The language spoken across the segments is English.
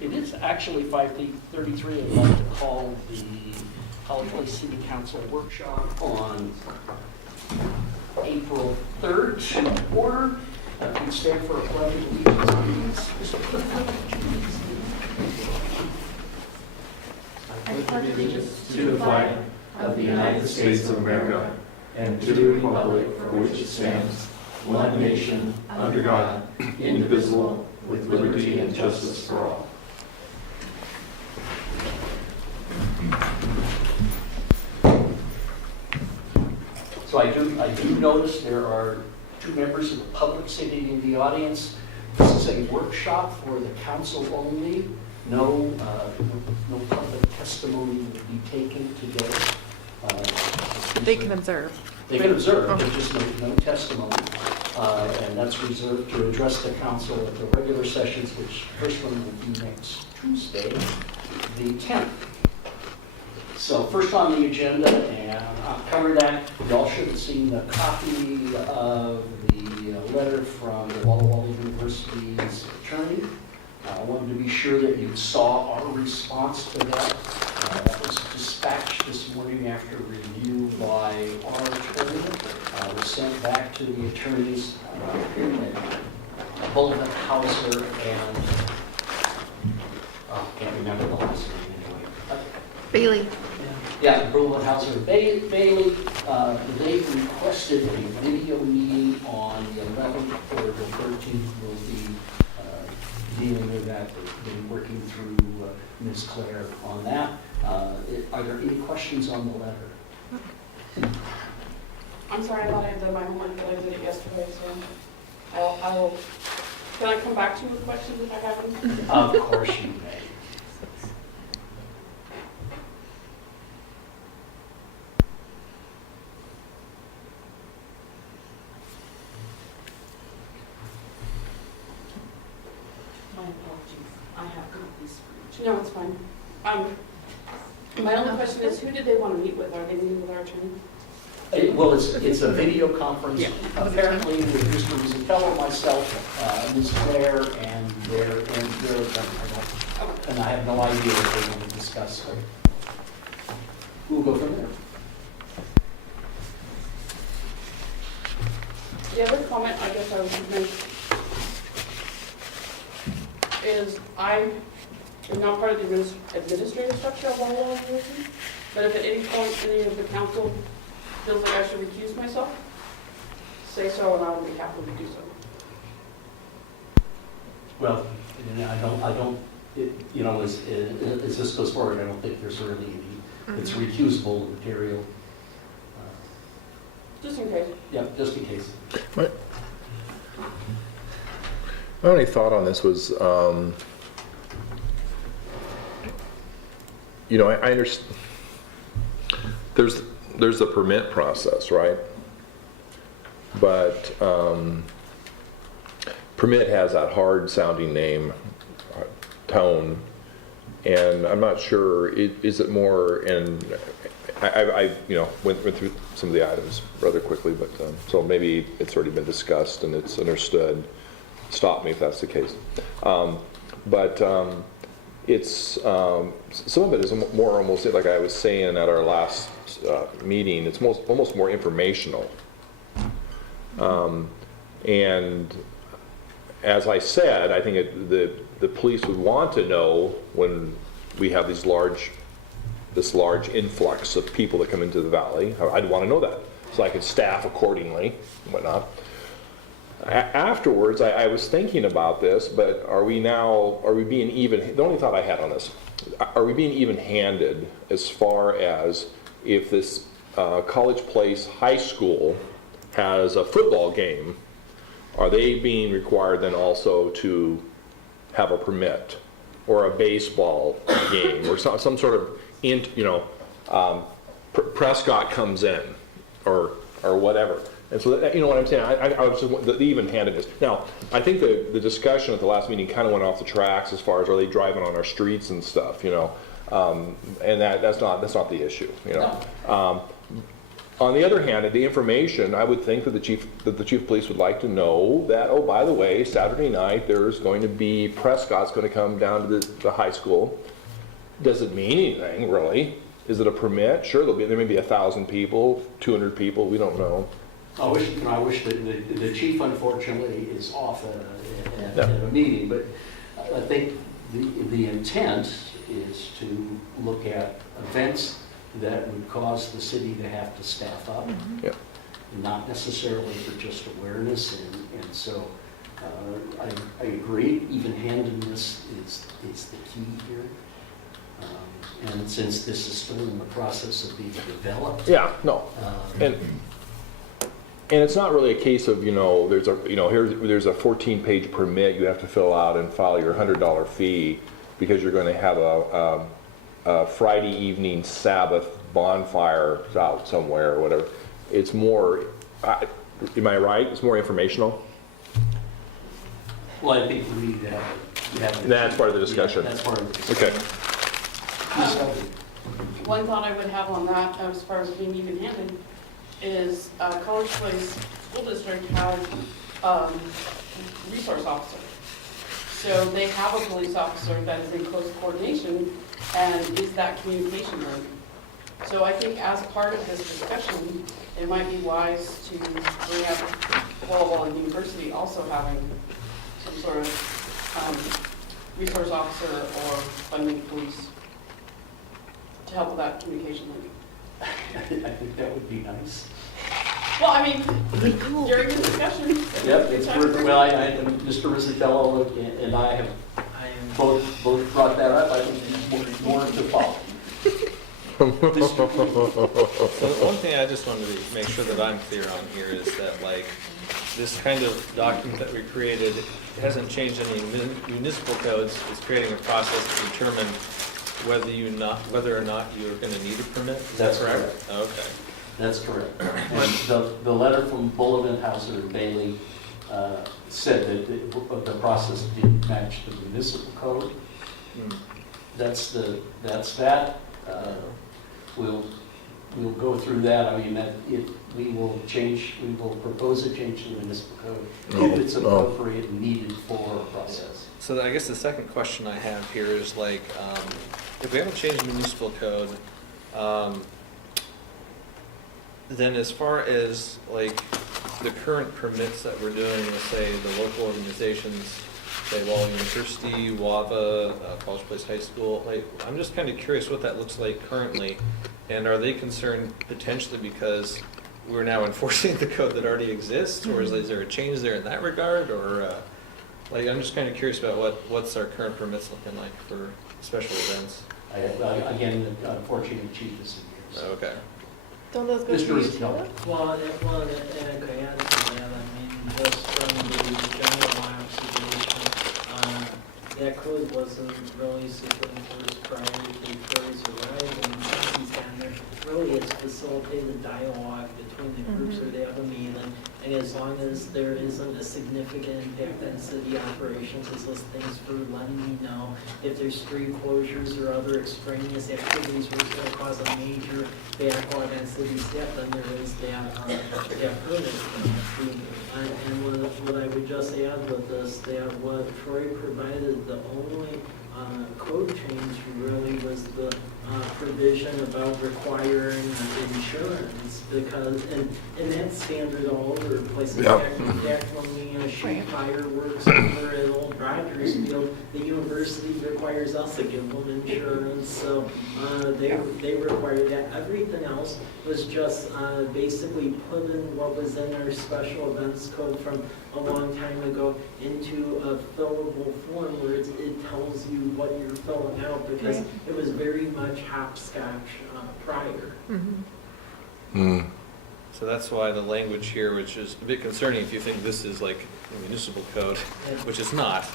It is actually 5:33. I'd like to call the College Place City Council workshop on April 3rd to order. Please stand for a pledge of allegiance, please. I pledge allegiance to the flag of the United States of America and to the republic for which it stands, one nation, under God, indivisible, with liberty and justice for all. So I do notice there are two members of the public sitting in the audience. This is a workshop for the council only. No public testimony will be taken today. They can observe. They can observe, but just no testimony. And that's reserved to address the council at the regular sessions, which first one will be next Tuesday, the 10th. So first on the agenda, and I'll cover that. You all should have seen a copy of the letter from the Walla Walla University's attorney. I wanted to be sure that you saw our response to that. That was dispatched this morning after review by our attorney. It was sent back to the attorneys, Bullitt, Hauser, and can't remember the last name anyway. Bailey. Yeah, Bullitt, Hauser, Bailey. They requested a video meeting on the 11th or the 13th. We'll be dealing with that. They've been working through Ms. Claire on that. Are there any questions on the letter? I'm sorry, I thought I had done my homework, but I did it yesterday, so I'll can I come back to you with questions if I have them? Of course you may. My apologies. I have copies. No, it's fine. My only question is, who did they want to meet with? Are they meeting with our attorney? Well, it's a video conference. Yeah. Apparently, with Mr. Rizzutello, myself, Ms. Claire, and their and I have no idea what they want to discuss. So we'll go from there. The other comment I guess I would make is I am not part of the administrative structure of Walla Walla University, but if at any point any of the council feels like I should recuse myself, say so, and I will be happy to do so. Well, as this goes forward, I don't think there's really any, it's recusable material. Just in case. Yeah, just in case. My only thought on this was, I understand, there's the permit process, right? But permit has that hard sounding name, tone, and I'm not sure, is it more, and I went through some of the items rather quickly, but so maybe it's already been discussed and it's understood. Stop me if that's the case. It's some of it is more almost like I was saying at our last meeting. It's almost more informational. And as I said, I think the police would want to know when we have this large influx of people that come into the valley. I'd want to know that so I could staff accordingly and whatnot. Afterwards, I was thinking about this, but are we being even, the only thought I had on this, are we being even-handed as far as if this College Place High School has a football game, are they being required then also to have a permit, or a baseball game, or some sort of, Prescott comes in, or whatever. And so, you know what I'm saying? I was just, the even-handedness. Now, I think the discussion at the last meeting kind of went off the tracks as far as are they driving on our streets and stuff, and that's not the issue, No. On the other hand, the information, I would think that the chief of police would like to know that, oh, by the way, Saturday night, there's going to be, Prescott's going to come down to the high school. Does it mean anything, really? Is it a permit? Sure, there may be 1,000 people, 200 people, we don't know. I wish that the chief, unfortunately, is off at a meeting, but I think the intent is to look at events that would cause the city to have to staff up, Yeah. not necessarily for just awareness, and so I agree, even-handedness is the key here. And since this is still in the process of being developed. Yeah, no. And it's not really a case of, there's a 14-page permit you have to fill out and file your $100 fee because you're going to have a Friday evening Sabbath bonfire out somewhere or whatever. It's more, am I right? It's more informational? Well, I think we need to have That's part of the discussion. Yeah, that's part of the discussion. Okay. One thought I would have on that, as far as being even-handed, is College Place School District has resource officer. So they have a police officer that is in close coordination and is that communication link. So I think as part of this discussion, it might be wise to bring up Walla Walla University also having some sort of resource officer or funding police to help with that communication link. I think that would be nice. Well, I mean, during the discussion. Yep, it's worth, well, Mr. Rizzatello and I have both brought that up. I think more to follow. So one thing I just wanted to make sure that I'm clear on here is that, like, this kind of document that we created hasn't changed any municipal codes. It's creating a process to determine whether or not you're going to need a permit. Is that correct? Okay. That's correct. And the letter from Bullivant, Hauser, and Bailey said that the process didn't match the municipal code. That's that. We'll go through that. I mean, we will propose a change to the municipal code if it's appropriate and needed for a process. So I guess the second question I have here is, like, if we haven't changed the municipal code, then as far as, like, the current permits that we're doing with, say, the local organizations, say Walla University, WAVA, College Place High School, like, I'm just kind of curious what that looks like currently, and are they concerned potentially because we're now enforcing the code that already exists, or is there a change there in that regard, or, like, I'm just kind of curious about what's our current permits looking like for special events. Again, unfortunately, chief is in here. So. Okay. Don't those go Mr. to you too? Rizzatello. Well, and I could add to that, I mean, just from the general observation, that code wasn't really super enforced prior to Corey's arrival, and since he's gotten there, really it's facilitated dialogue between the groups or they have a meeting, and as long as there isn't a significant impact on city operations, as those things for letting me know if there's street closures or other extraneous activities which are going to cause a major backlog on city staff, then there is that permit. And what I would just add with this, that what Troy provided, the only code change really was the provision about requiring insurance, because, and that's standard all over the place. In fact, when we shoot fireworks over at Old Rogers Field, the university requires us to give them insurance, so they require that. Everything else was just basically put in what was in our special events code from a long time ago into a fillable form where it tells you what you're filling out, because it was very much hopscotch prior. So that's why the language here, which is a bit concerning if you think this is like a municipal code, which it's not,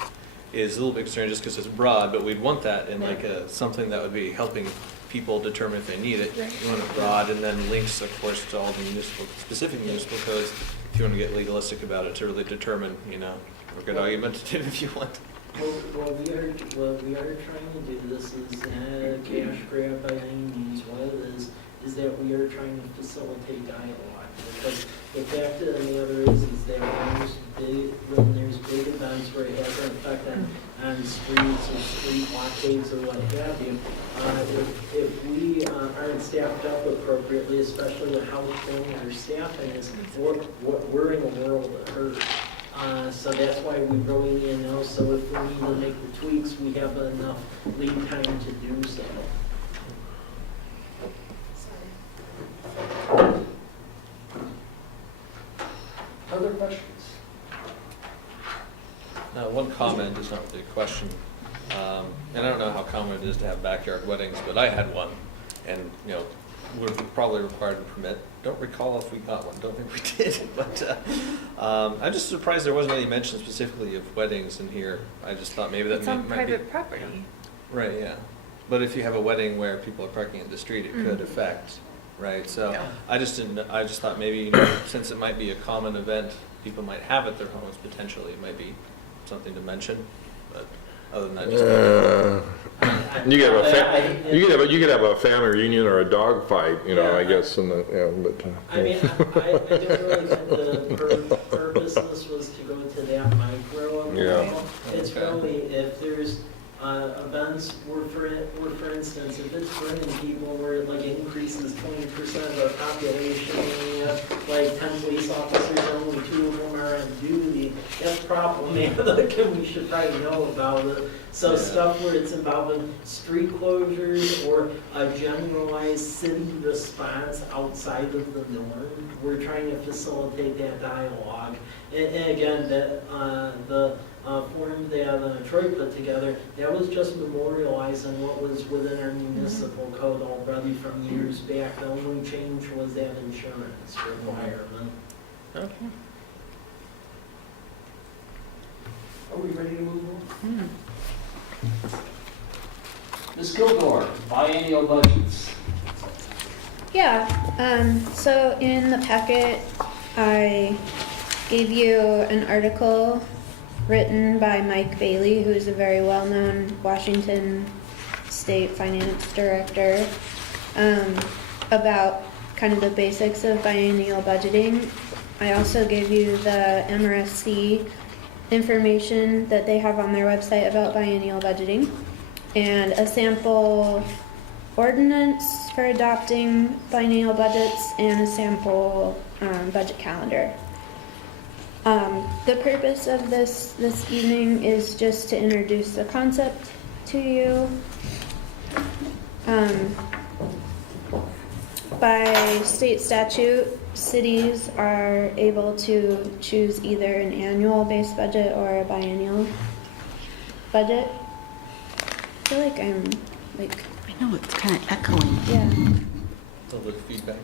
is a little bit concerning just because it's broad, but we'd want that in like something that would be helping people determine if they need it. You want it broad, and then links, of course, to all the specific municipal codes if you want to get legalistic about it to really determine, a good argument if you want. What we are trying to do, this is not a cash grab by any means. What it is is that we are trying to facilitate dialogue. Because the fact of the matter is that when there's big events where it has an effect on streets or street blockades or what have you, if we aren't staffed up appropriately, especially with how thin our staffing is, we're in a world of hurt. So that's why we really need to know. So if we need to make the tweaks, we have enough lead time to do so. Other questions? One comment is not really a question. And I don't know how common it is to have backyard weddings, but I had one. And, we're probably required to permit. Don't recall if we got one. Don't think we did. But I'm just surprised there wasn't any mention specifically of weddings in here. I just thought maybe that It's on might private be property. right. Yeah. But if you have a wedding where people are parking in the street, it could affect. Right. So Yeah. I just didn't. I just thought maybe since it might be a common event, people might have at their homes potentially. It might be something to mention. But other than that, just. You could have a family reunion or a dog fight, Yeah, I guess, but. I mean, I don't really think the purpose of this was to go to that micro level. Yeah. It's Okay. really, if there's events where, for instance, if it's bringing people where it like increases 20% of the population, and you have like 10 police officers, only 2 of them are on duty, that's problematic, and we should probably know about it. So Yeah. stuff where it's involving street closures or a generalized city response outside of the norm, we're trying to facilitate that dialogue. And again, the forum that Troy put together, that was just memorializing what was within our municipal code already from years back. The only change was that insurance requirement. Okay. Are we ready to move on? Ms. Kilgore, biennial budgets. Yeah, so in the packet, I gave you an article written by Mike Bailey, who is a very well-known Washington State finance director, about kind of the basics of biennial budgeting. I also gave you the MRSC information that they have on their website about biennial budgeting, and a sample ordinance for adopting biennial budgets and a sample budget calendar. The purpose of this evening is just to introduce the concept to you. By state statute, cities are able to choose either an annual base budget or a biennial budget. I feel like I'm I know, it's kind of echoing. yeah. A little bit of feedback.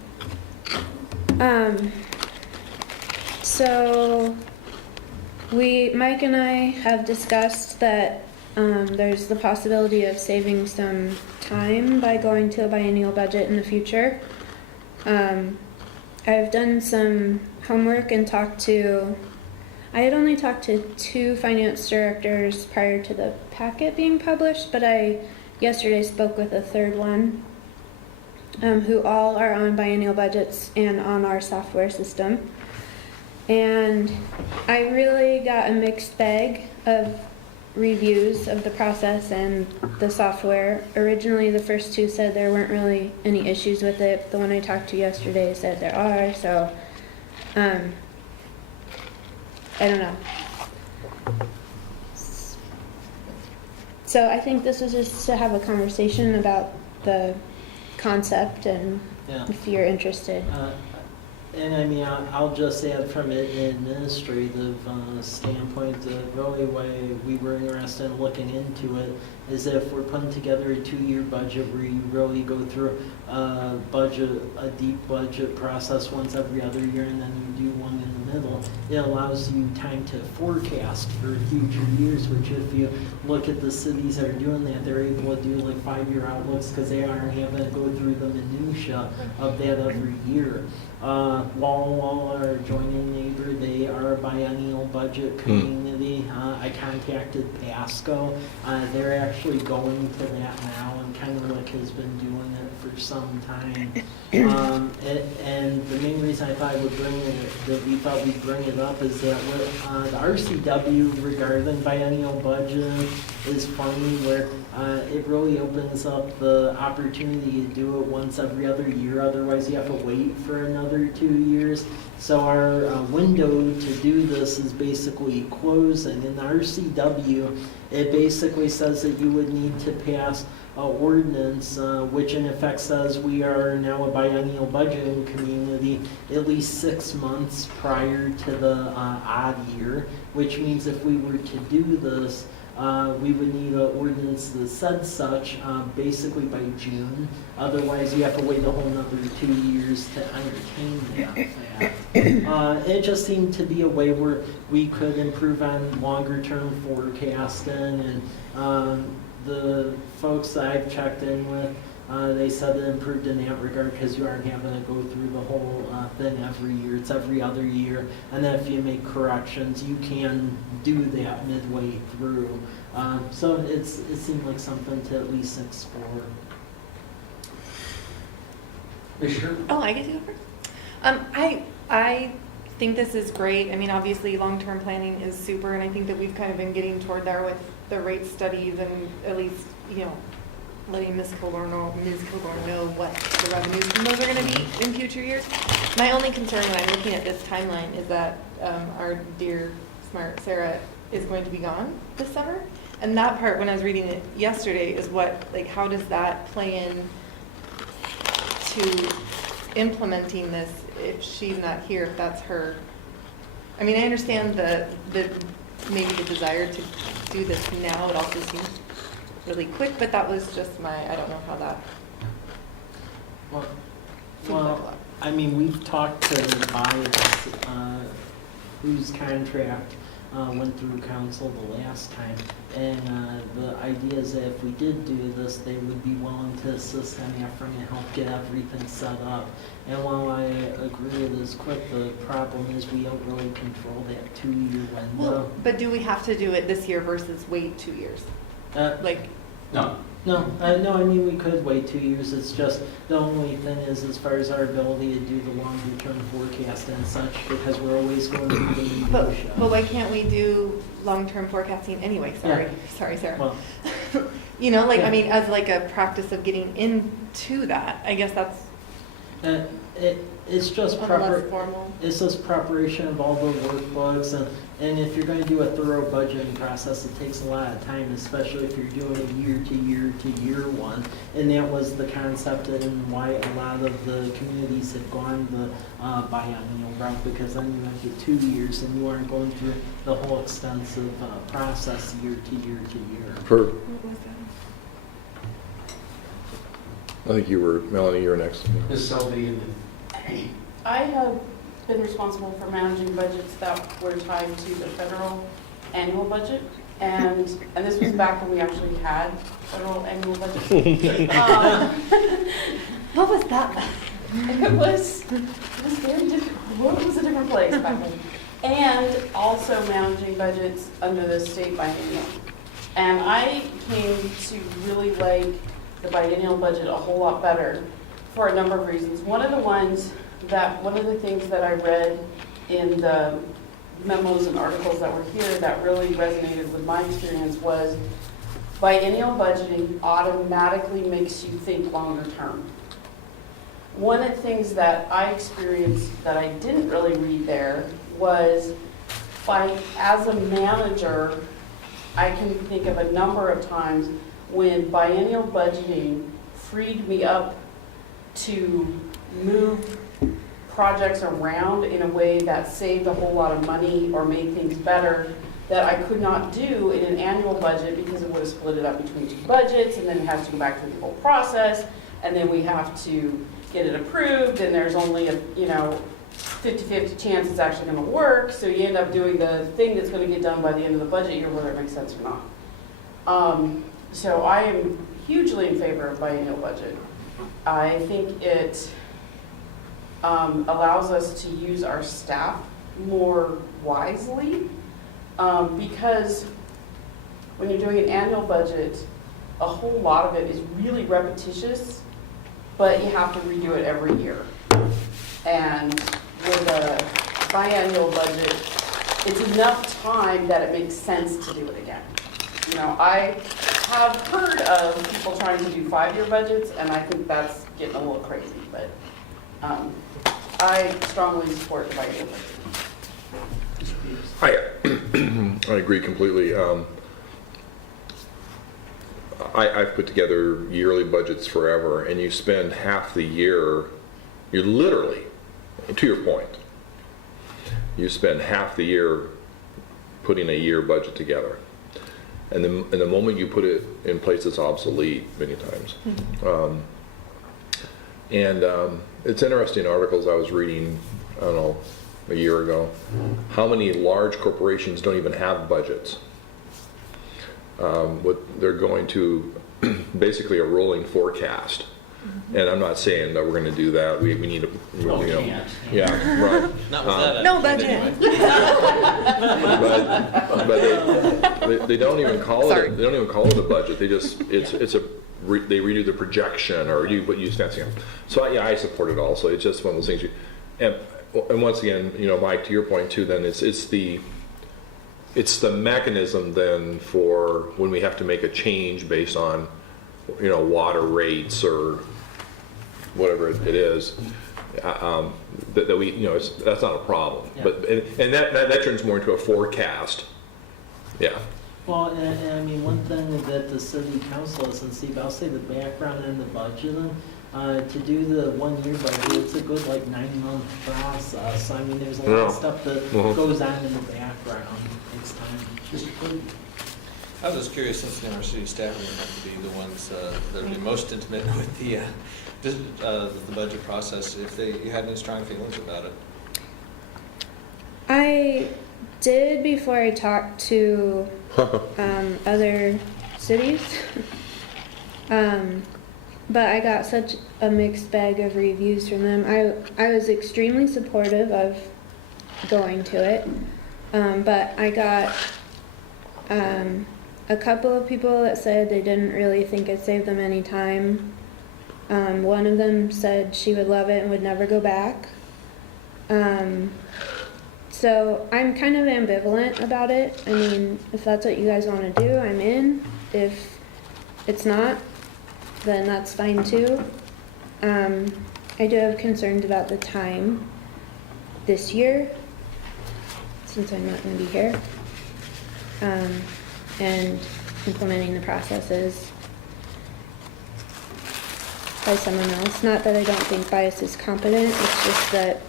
So Mike and I have discussed that there's the possibility of saving some time by going to a biennial budget in the future. I've done some homework and I had only talked to 2 finance directors prior to the packet being published, but I yesterday spoke with a 3rd one, who all are on biennial budgets and on our software system. And I really got a mixed bag of reviews of the process and the software. Originally, the first 2 said there weren't really any issues with it. The one I talked to yesterday said there are, so I don't know. So I think this was just to have a conversation about the concept and Yeah. if you're interested. And I mean, I'll just add from an administrative standpoint, the really way we were interested in looking into it is that if we're putting together a 2-year budget where you really go through a deep budget process once every other year, and then you do one in the middle, it allows you time to forecast for future years, which if you look at the cities that are doing that, they're able to do like 5-year outlooks because they aren't having to go through the minutia of that every year. Walla, our adjoining neighbor, they are a biennial budget community. I contacted Pasco. They're actually going to that now and kind of like has been doing it for some time. And the main reason I thought I would bring it, that we thought we'd bring it up is that the RCW regarding biennial budget is funny where it really opens up the opportunity to do it once every other year. Otherwise, you have to wait for another 2 years. So our window to do this is basically closing. In the RCW, it basically says that you would need to pass ordinance, which in effect says we are now a biennial budgeting community at least 6 months prior to the odd year, which means if we were to do this, we would need an ordinance that said such basically by June. Otherwise, you have to wait a whole another 2 years to entertain that fact. It just seemed to be a way where we could improve on longer term forecasting, and the folks that I've checked in with, they said it improved in that regard because you aren't having to go through the whole thing every year. It's every other year. And then if you make corrections, you can do that midway through. So it seemed like something to at least explore. Commissioner? Oh, I get to go first? I think this is great. I mean, obviously, long-term planning is super, and I think that we've kind of been getting toward there with the rate studies and at least, letting Ms. Kilgore know what the revenues from those are going to be in future years. My only concern when I'm looking at this timeline is that our dear, smart Sarah is going to be gone this summer. And that part, when I was reading it yesterday, is how does that play in to implementing this if she's not here, if that's her? I mean, I understand maybe the desire to do this now. It also seems really quick, but that was just I don't know how that seems like a lot. I mean, we've talked to buyers whose contract went through council the last time, and the idea is that if we did do this, they would be willing to assist on that from and help get everything set up. And while I agree it is quick, the problem is we don't really control that 2-year window. Well, but do we have to do it this year versus wait 2 years? No, I mean, we could wait 2 years. It's just the only thing is as far as our ability to do the longer term forecast and such, because we're always going to be doing But why can't we do long-term forecasting anyway? Sorry, Sarah. Well, I mean, as like a practice of getting into that, I guess that's it's just less formal. It's just preparation of all the workbooks, and if you're going to do a thorough budgeting process, it takes a lot of time, especially if you're doing a year-to-year one. And that was the concept and why a lot of the communities have gone the biennial route, because then you have the 2 years and you aren't going through the whole extensive process year-to-year. What was that? I think Melanie, you were next. Ms. Selby and I have been responsible for managing budgets that were tied to the federal annual budget, and this was back when we actually had federal annual budget. What was that? It was very different. The world was a different place back then. And also managing budgets under the state biennial. And I came to really like the biennial budget a whole lot better for a number of reasons. One of the things that I read in the memos and articles that were here that really resonated with my experience was biennial budgeting automatically makes you think longer term. One of the things that I experienced that I didn't really read there was as a manager, I can think of a number of times when biennial budgeting freed me up to move projects around in a way that saved a whole lot of money or made things better that I could not do in an annual budget, because it would have split it up between 2 budgets, and then it has to go back through the whole process, and then we have to get it approved, and there's only 50-50 chance it's actually going to work, so you end up doing the thing that's going to get done by the end of the budget year, whether it makes sense or not. So I am hugely in favor of biennial budget. I think it allows us to use our staff more wisely, because when you're doing an annual budget, a whole lot of it is really repetitious, but you have to redo it every year. And with a biannual budget, it's enough time that it makes sense to do it again. You know, I have heard of people trying to do 5-year budgets, and I think that's getting a little crazy, but I strongly support the biannual budget. I agree completely. I've put together yearly budgets forever, and you spend half the year, you're literally, to your point, you spend half the year putting a year budget together. And the moment you put it in place, it's obsolete many times. It's interesting articles I was reading, I don't know, a year ago, how many large corporations don't even have budgets. They're going to basically a rolling forecast. And I'm not saying that we're going to do that. We need to, you know, yeah, right. Not with that. No budget. But they don't even call Sorry. it. They don't even call it a budget. They just they redo the projection or you use fancy. So I support it all. So it's just one of those things. And once again, you know, Mike, to your point too. Then it's the mechanism then for when we have to make a change based on, you know, water rates or whatever it is, that we, you know, that's not a problem. Yeah. But and that turns more into a forecast. Yeah. Well, and I mean, one thing that the city council doesn't see, but I'll say the background and the budgeting, to do the 1 year budget, it's a good like 9-month process. I mean, there's a lot of stuff that goes on in the background. It takes time. Mr. Clinton? I was just curious, since the city staff are going to have to be the ones that will be most intimate with the budget process, if you had any strong feelings about it. I did before I talked to other cities, but I got such a mixed bag of reviews from them. I was extremely supportive of going to it, but I got a couple of people that said they didn't really think it saved them any time. One of them said she would love it and would never go back. So I'm kind of ambivalent about it. I mean, if that's what you guys want to do, I'm in. If it's not, then that's fine too. I do have concerns about the time this year, since I'm not going to be here, and implementing the processes by someone else. Not that I don't think Bias is competent, it's just that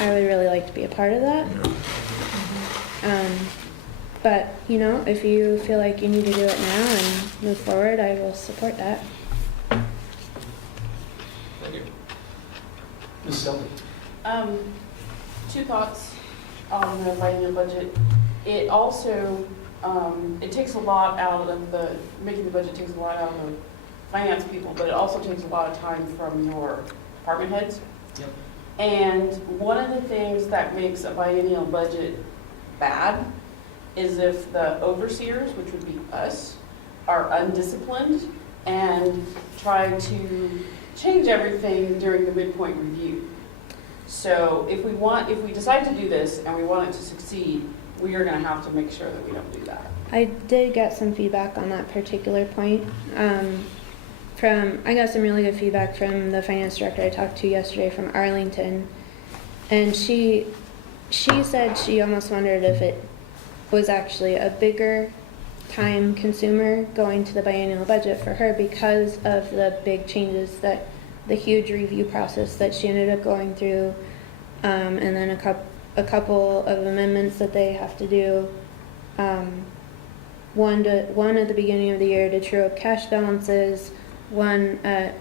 I would really like to be a part of that. But, you know, if you feel like you need to do it now and move forward, I will support that. Thank you. Ms. Selby? 2 thoughts on the biennial budget. It also, it takes a lot out of making the budget takes a lot out of the finance people, but it also takes a lot of time from your department heads. Yep. And one of the things that makes a biennial budget bad is if the overseers, which would be us, are undisciplined and try to change everything during the midpoint review. So if we decide to do this and we want it to succeed, we are going to have to make sure that we don't do that. I did get some feedback on that particular point. I got some really good feedback from the finance director I talked to yesterday from Arlington, and she said she almost wondered if it was actually a bigger time consumer going to the biennial budget for her because of the big changes, that the huge review process that she ended up going through, and then a couple of amendments that they have to do. One at the beginning of the year to true up cash balances, one at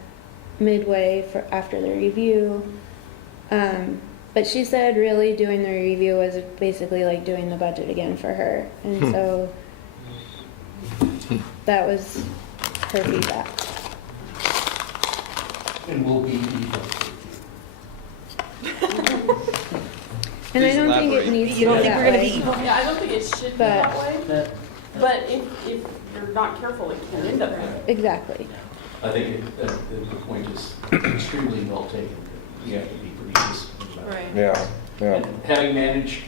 midway after the review. But she said really doing the review was basically like doing the budget again for her. And so that was her feedback. And we'll be even. And I don't think it needs to be You don't think that we're gonna way. be equal? Yeah, I don't think it should be But- that way, That, but if you're not careful, it can end up that way. Exactly. I think the point is extremely well taken. You have to be pretty disciplined about it. Right. Yeah, yeah. And having managed,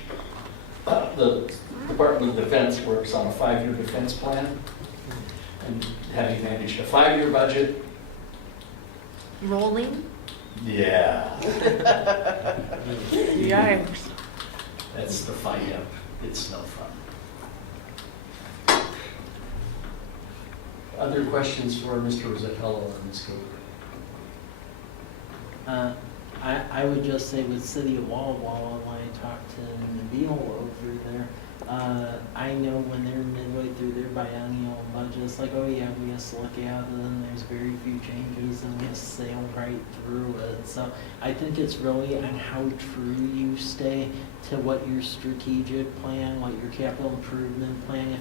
the Department of Defense works on a 5-year defense plan, and having managed a 5-year budget, Rolling? yeah, Yikes. that's the fight. It's no fun. Other questions for Mr. Rosatello or Ms. Coker? I would just say with City of Walla Walla, when I talked to Nabil over there, I know when they're midway through their biennial budget, it's like, oh yeah, we just look at it and there's very few changes and we just sail right through it. So I think it's really on how true you stay to what your strategic plan, what your capital improvement plan,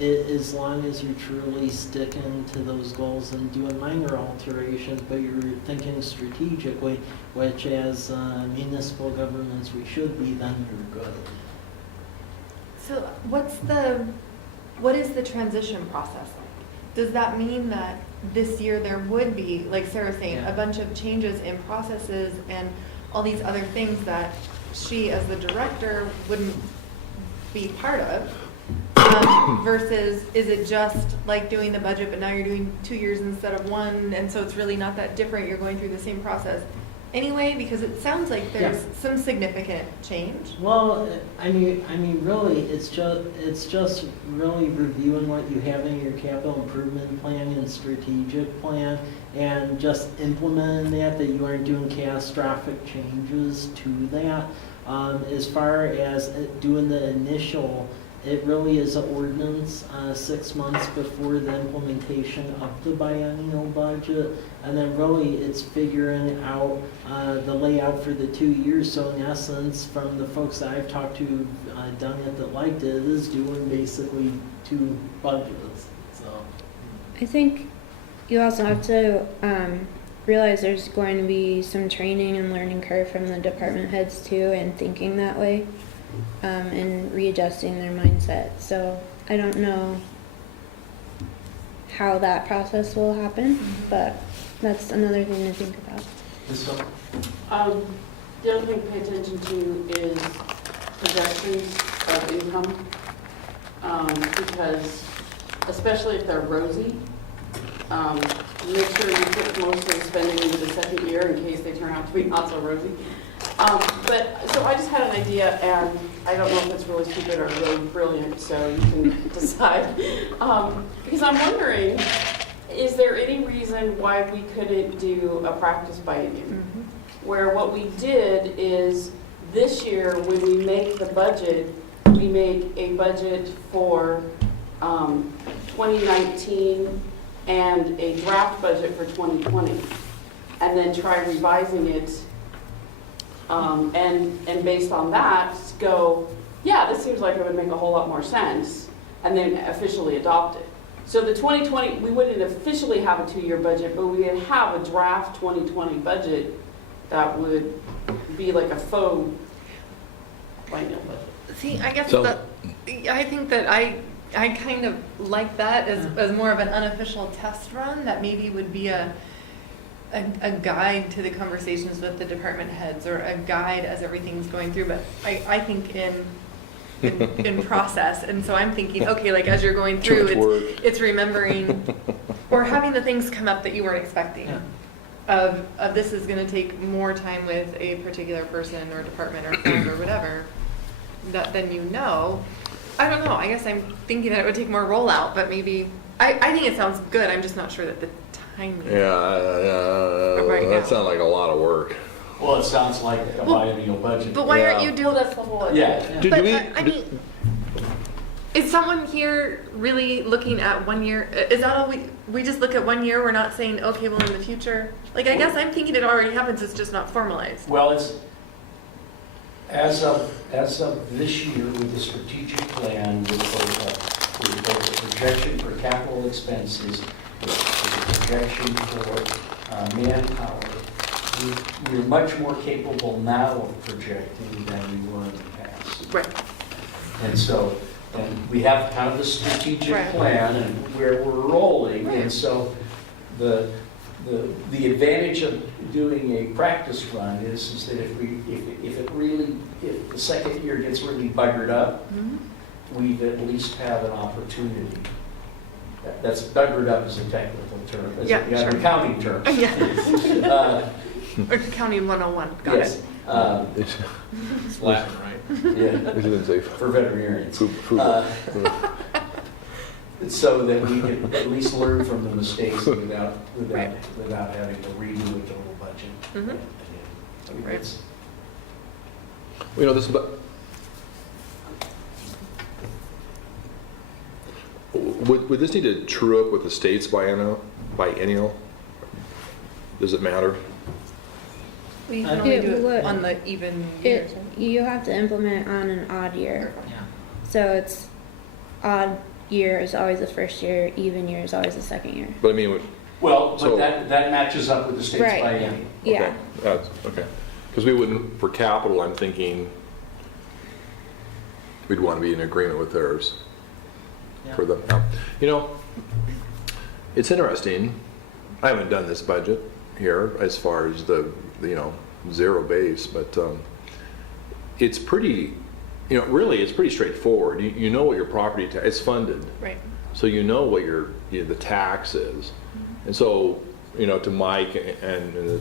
as long as you're truly sticking to those goals and doing minor alterations, but you're thinking strategically, which as municipal governments we should be, then you're good. So what is the transition process like? Does that mean that this year there would be, like Sarah's saying, Yeah. a bunch of changes in processes and all these other things that she as the director wouldn't be part of? Versus is it just like doing the budget, but now you're doing 2 years instead of 1, and so it's really not that different, you're going through the same process anyway? Because it sounds like there's some significant change. Well, I mean, really, it's just really reviewing what you have in your capital improvement plan and strategic plan, and just implementing that you aren't doing catastrophic changes to that. As far as doing the initial, it really is an ordinance 6 months before the implementation of the biennial budget. And then really it's figuring out the layout for the 2 years. So in essence, from the folks that I've talked to who've done it that liked it, is doing basically 2 budgets. So I think you also have to realize there's going to be some training and learning curve from the department heads too, and thinking that way, and readjusting their mindset. So I don't know how that process will happen, but that's another thing to think about. The other thing to pay attention to is projections of income, because especially if they're rosy, make sure you put most of the spending into the second year in case they turn out to be not so rosy. So I just had an idea, and I don't know if it's really stupid or really brilliant, so you can decide. Because I'm wondering, is there any reason why we couldn't do a practice biennium? Where what we did is, this year, when we make the budget, we make a budget for 2019 and a draft budget for 2020, and then try revising it, and based on that, go, yeah, this seems like it would make a whole lot more sense, and then officially adopt it. So the 2020, we wouldn't officially have a 2-year budget, but we would have a draft 2020 budget that would be like a faux biennial budget. See, I guess So- I think that I kind of like that as more of an unofficial test run that maybe would be a guide to the conversations with the department heads, or a guide as everything's going through. But I think in process, and so I'm thinking, okay, like as you're going Too through, much work. it's remembering or having the things come up that you weren't expecting. Yeah. Of this is going to take more time with a particular person or department or fund or whatever, that then you know. I don't know. I guess I'm thinking that it would take more rollout, but maybe I think it sounds good. I'm just not sure that the timing. Right now. that sounds like a lot of work. Well, it sounds like a biennial budget. But why aren't Yeah. you doing? Well, that's the whole idea. Yeah. Do But we- I mean, is someone here really looking at 1 year? Is that all we just look at 1 year? We're not saying, okay, well in the future. Like I guess I'm thinking it already happens. It's just not formalized. Well, As of this year, with the strategic plan, with both the projection for capital expenses, with the projection for manpower, we're much more capable now of projecting than we were in the past. Right. And so, and we have kind of the strategic Right. plan and where we're rolling. Right. And so the advantage of doing a practice run is that if the second year gets really buggered up, we at least have an opportunity. That's buggered up as a technical term, as Yeah, an sure. accounting term. Yeah. Accounting 101, got it. Yes. It's Latin, right? Yeah, It didn't say for veterinarians. food. So that we can at least learn from the mistakes without Right. having to redo a total budget. Mhm. I mean, Right. it's- You know, this, but would this need to true up with the state's biennial? Does it matter? We I can only It do it would. on the even years. You have to implement on an odd year. Yeah. So it's odd year is always the first year, even year is always the second year. But I mean, Well, So- but that matches up with the state's Right. biennial. Yeah. okay, that's, okay. Because we wouldn't, for capital, I'm thinking we'd want to be in agreement with theirs Yeah. for them. You know, it's interesting. I haven't done this budget here as far as the zero base, but it's pretty, really it's pretty straightforward. You know what your property tax, it's funded. Right. So you know what the tax is. And so, to Mike and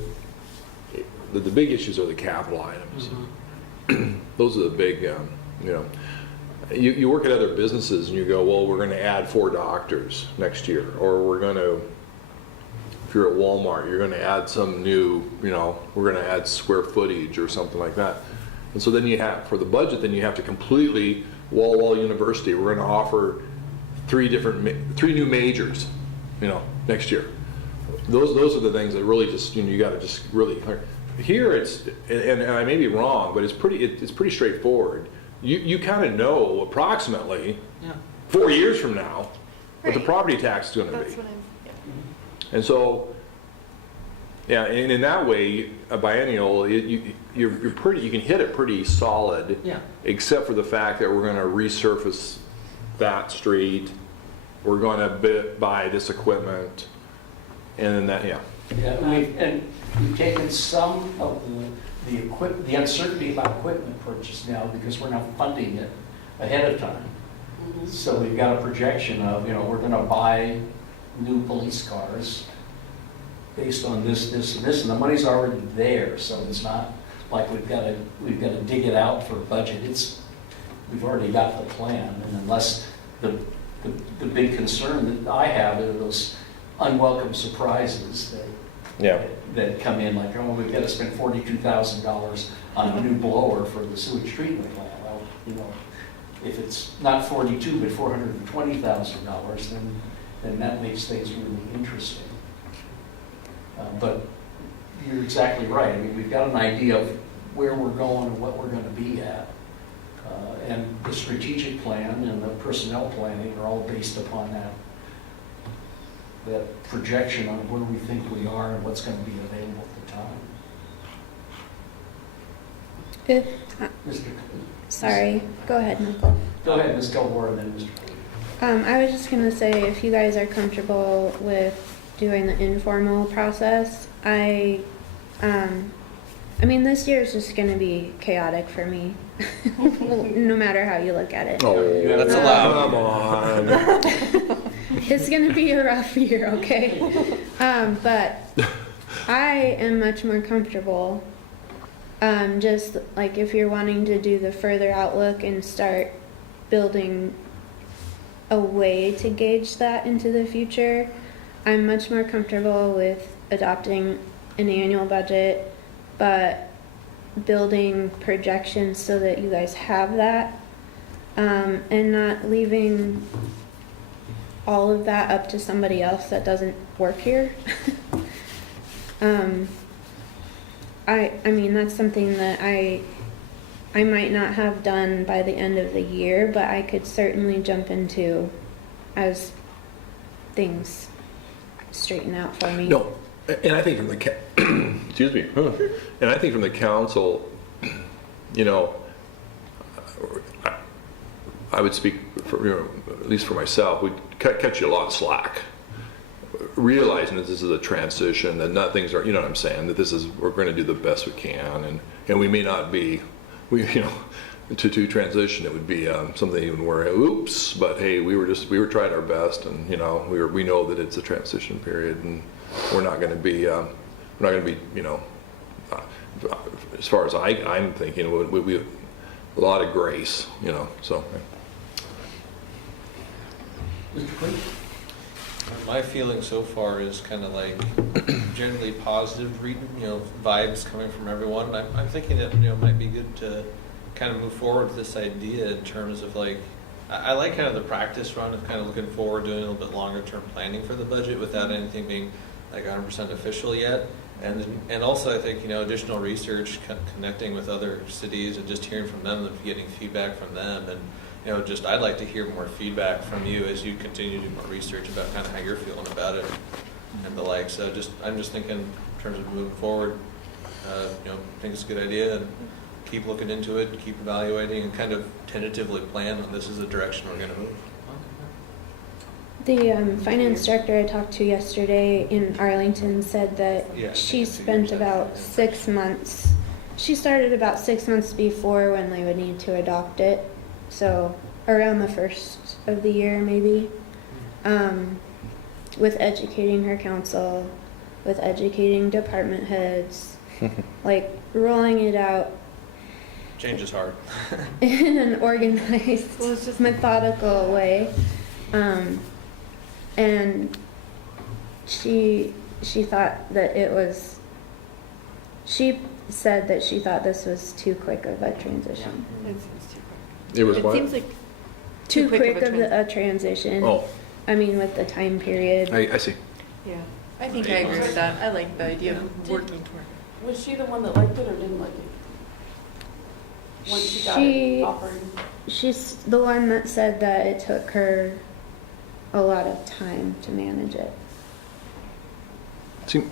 the big issues are the capital items. Those are the big, you work at other businesses and you go, well, we're going to add 4 doctors next year, or we're going to, if you're at Walmart, you're going to add some new, we're going to add square footage or something like that. And so then you have, for the budget, then you have to completely, Wall University, we're going to offer 3 new majors, next year. Those are the things that really just, you got to just really, here it's, and I may be wrong, but it's pretty straightforward. You kind of know approximately Yeah. 4 years from now what the Right. property tax is going to That's be. what I'm, And so, yeah, and in that way, a biennial, you can hit it pretty solid, Yeah. except for the fact that we're going to resurface that street, we're going to buy this equipment, and then that, yeah. Yeah, and we've taken some of the uncertainty about equipment purchase now because we're not funding it ahead of time. So we've got a projection of, we're going to buy new police cars based on this, and this, and the money's already there. So it's not like we've got to dig it out for a budget. We've already got the plan, and unless the big concern that I have are those unwelcome surprises that come in, like, oh, we've got to spend $42,000 on a new blower for the sewage treatment plant. Well, if it's not 42 but $420,000, then that makes things really interesting. But you're exactly right. I mean, we've got an idea of where we're going and what we're going to be at. And the strategic plan and the personnel planning are all based upon that projection on where we think we are and what's going to be available at the time. Mr. Sorry, go ahead, Michael. Go ahead, Ms. Kilgore, and then Mr. Cody. I was just gonna say, if you guys are comfortable with doing the informal process, this year is just gonna be chaotic for me, no matter how you look at it. Oh, That's allowed. Come on. It's gonna be a rough year, okay? But I am much more comfortable, just like if you're wanting to do the further outlook and start building a way to gauge that into the future, I'm much more comfortable with adopting an annual budget, but building projections so that you guys have that, and not leaving all of that up to somebody else that doesn't work here. That's something that I I might not have done by the end of the year, but I could certainly jump into as things straighten out for me. No, and I think from the, excuse me, and I think from the council, you know, I would speak for, you know, at least for myself, we'd cut you a lot of slack. Realizing that this is a transition, that not things are, you know what I'm saying, that this is, we're going to do the best we can, and we may not be, you know, to transition, it would be something even where, oops, but hey, we were trying our best, and you know, we know that it's a transition period, and we're not going to be, you know, as far as I'm thinking, we a lot of grace, you know, so. Mr. Quinn? My feeling so far is kind of like generally positive reading, you know, vibes coming from everyone. I'm thinking that, you know, it might be good to kind of move forward with this idea in terms of like, I like kind of the practice run of kind of looking forward, doing a little bit longer term planning for the budget without anything being like 100% official yet. And also I think, you know, additional research, connecting with other cities and just hearing from them and getting feedback from them. And, you know, just I'd like to hear more feedback from you as you continue to do more research about kind of how you're feeling about it and the like. So I'm just thinking in terms of moving forward, you know, I think it's a good idea, and keep looking into it, keep evaluating, and kind of tentatively plan on this is the direction we're going to move. The finance director I talked to yesterday in Arlington said that she spent about 6 months. She started about 6 months before when they would need to adopt it. So around the first of the year, maybe, with educating her council, with educating department heads, like rolling it out Change is hard. in an organized, Well, it's just methodical way. And she thought that it was, she said that she thought this was too quick of a transition. It's too quick. It was It what? seems like Too quick quick of of a a transition. Oh, I mean, with the time period. I see. yeah. I think I agree with that. I like the idea of working toward it. Was she the one that liked it or didn't like it? Once she got She- it operating? She's the one that said that it took her a lot of time to manage it.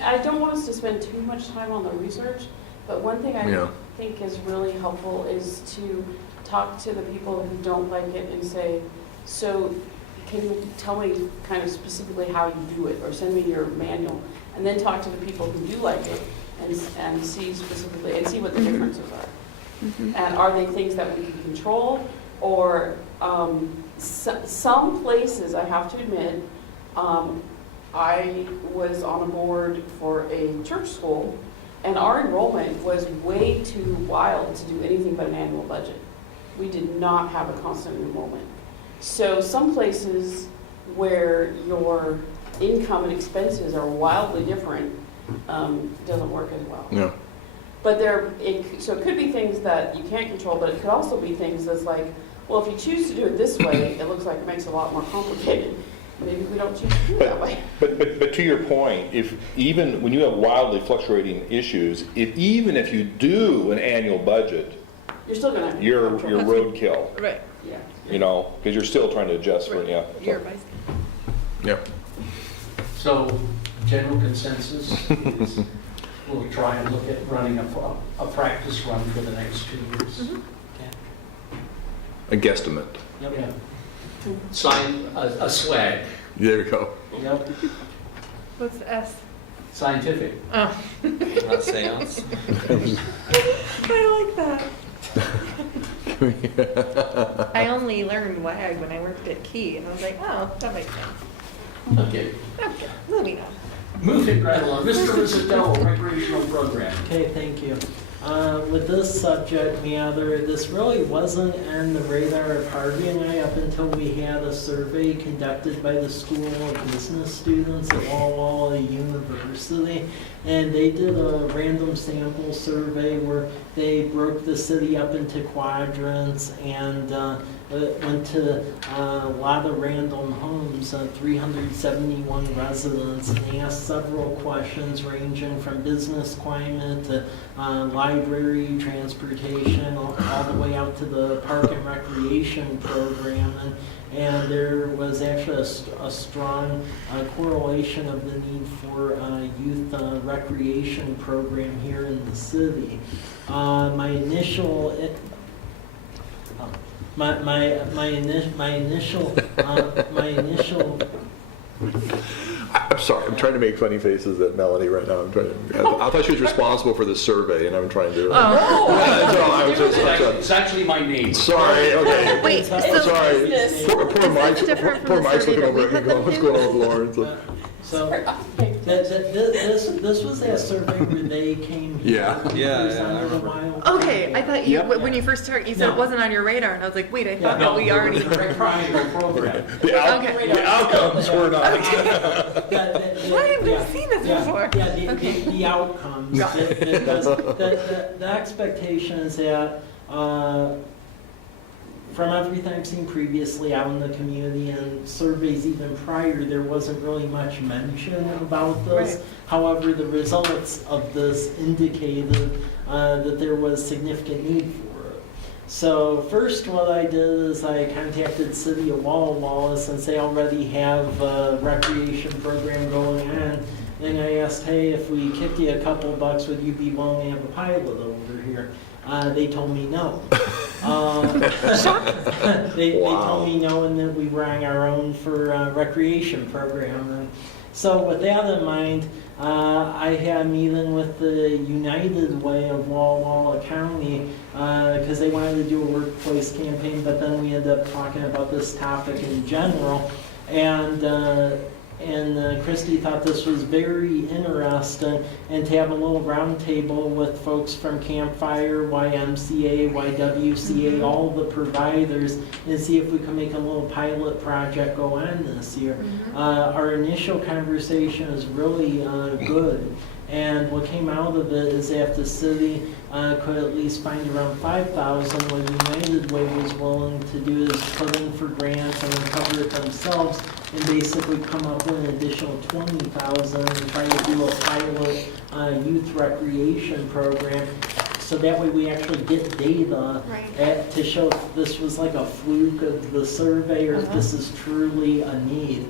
I don't want us to spend too much time on the research, but one thing I Yeah. think is really helpful is to talk to the people who don't like it and say, so can you tell me kind of specifically how you do it, or send me your manual, and then talk to the people who do like it and see specifically, and see what the Mhm. differences are. Mhm. And are they things that we can control, or some places, I have to admit, I was on a board for a church school, and our enrollment was way too wild to do anything but an annual budget. We did not have a constant enrollment. So some places where your income and expenses are wildly different doesn't work as well. Yeah. But so it could be things that you can't control, but it could also be things that's like, well, if you choose to do it this way, it looks like it makes it a lot more complicated. Maybe we don't choose to do it that way. But to your point, if even when you have wildly fluctuating issues, even if you do an annual budget, You're still gonna have to. you're control. roadkill, Right. Yeah. you know, because you're still trying to adjust for, yeah. Your advice. Yeah. So, general consensus is we'll try and look at running a practice run for the next 2 years. Mhm. A guesstimate. Yeah. Sign a swag. There we go. Yep. What's the S? Scientific. Oh, Not seance. I like that. I only learned WAG when I worked at Key, and I was like, oh, that makes sense. Okay. Okay, moving on. Moving right along. Mr. Rizzatello, recreational program. Okay, thank you. With this subject matter, this really wasn't on the radar of Harvey and I up until we had a survey conducted by the School of Business students at Walla Walla University. And they did a random sample survey where they broke the city up into quadrants and went to a lot of random homes, 371 residents, and asked several questions ranging from business climate to live library, transportation, all the way out to the park and recreation program. And there was actually a strong correlation of the need for a youth recreation program here in the city. My initial I'm sorry, I'm trying to make funny faces at Melanie right now. I thought she was responsible for this survey, and I'm trying to. It's actually my name. Sorry, okay. Wait, I'm so sorry. Poor Mike's different from the Mike's survey looking that over we at me put them going, what's to? going on with Lawrence? So this was that survey where they came here. Yeah. and Yeah, presented I remember. a while Okay, I thought you, Yep. when you first started, you said No. it wasn't on your radar, and I was like, wait, I thought Yeah. that we already. Triangle program. The outcomes were not. Why have we seen this before? Yeah, Okay. the outcomes. Got Because the expectation is that, from everything I've seen previously out in the community and surveys even prior, there wasn't really much mention about this. Right. However, the results of this indicated that there was significant need for it. So first what I did is I contacted City of Walla Walla, since they already have a recreation program going on. Then I asked, hey, if we kicked you a couple bucks, would you be willing to have a pilot over here? They told me no. They told me no, and that we were on our own for a recreation program. And so with that in mind, I had a meeting with the United Way of Walla Walla County because they wanted to do a workplace campaign, but then we ended up talking about this topic in general. And Christy thought this was very interesting, and to have a little round table with folks from Campfire, YMCA, YWCA, all the providers, and see if we can make a little pilot project go on this year. Our initial conversation is really good, and what came out of it is that the city could at least find around $5,000. What United Way was willing to do is put in for grants and then cover it themselves, and basically come up with an additional $20,000 and try to do a pilot youth recreation program. So that way we actually get data to show if this was like a fluke of the survey or if this is truly a need.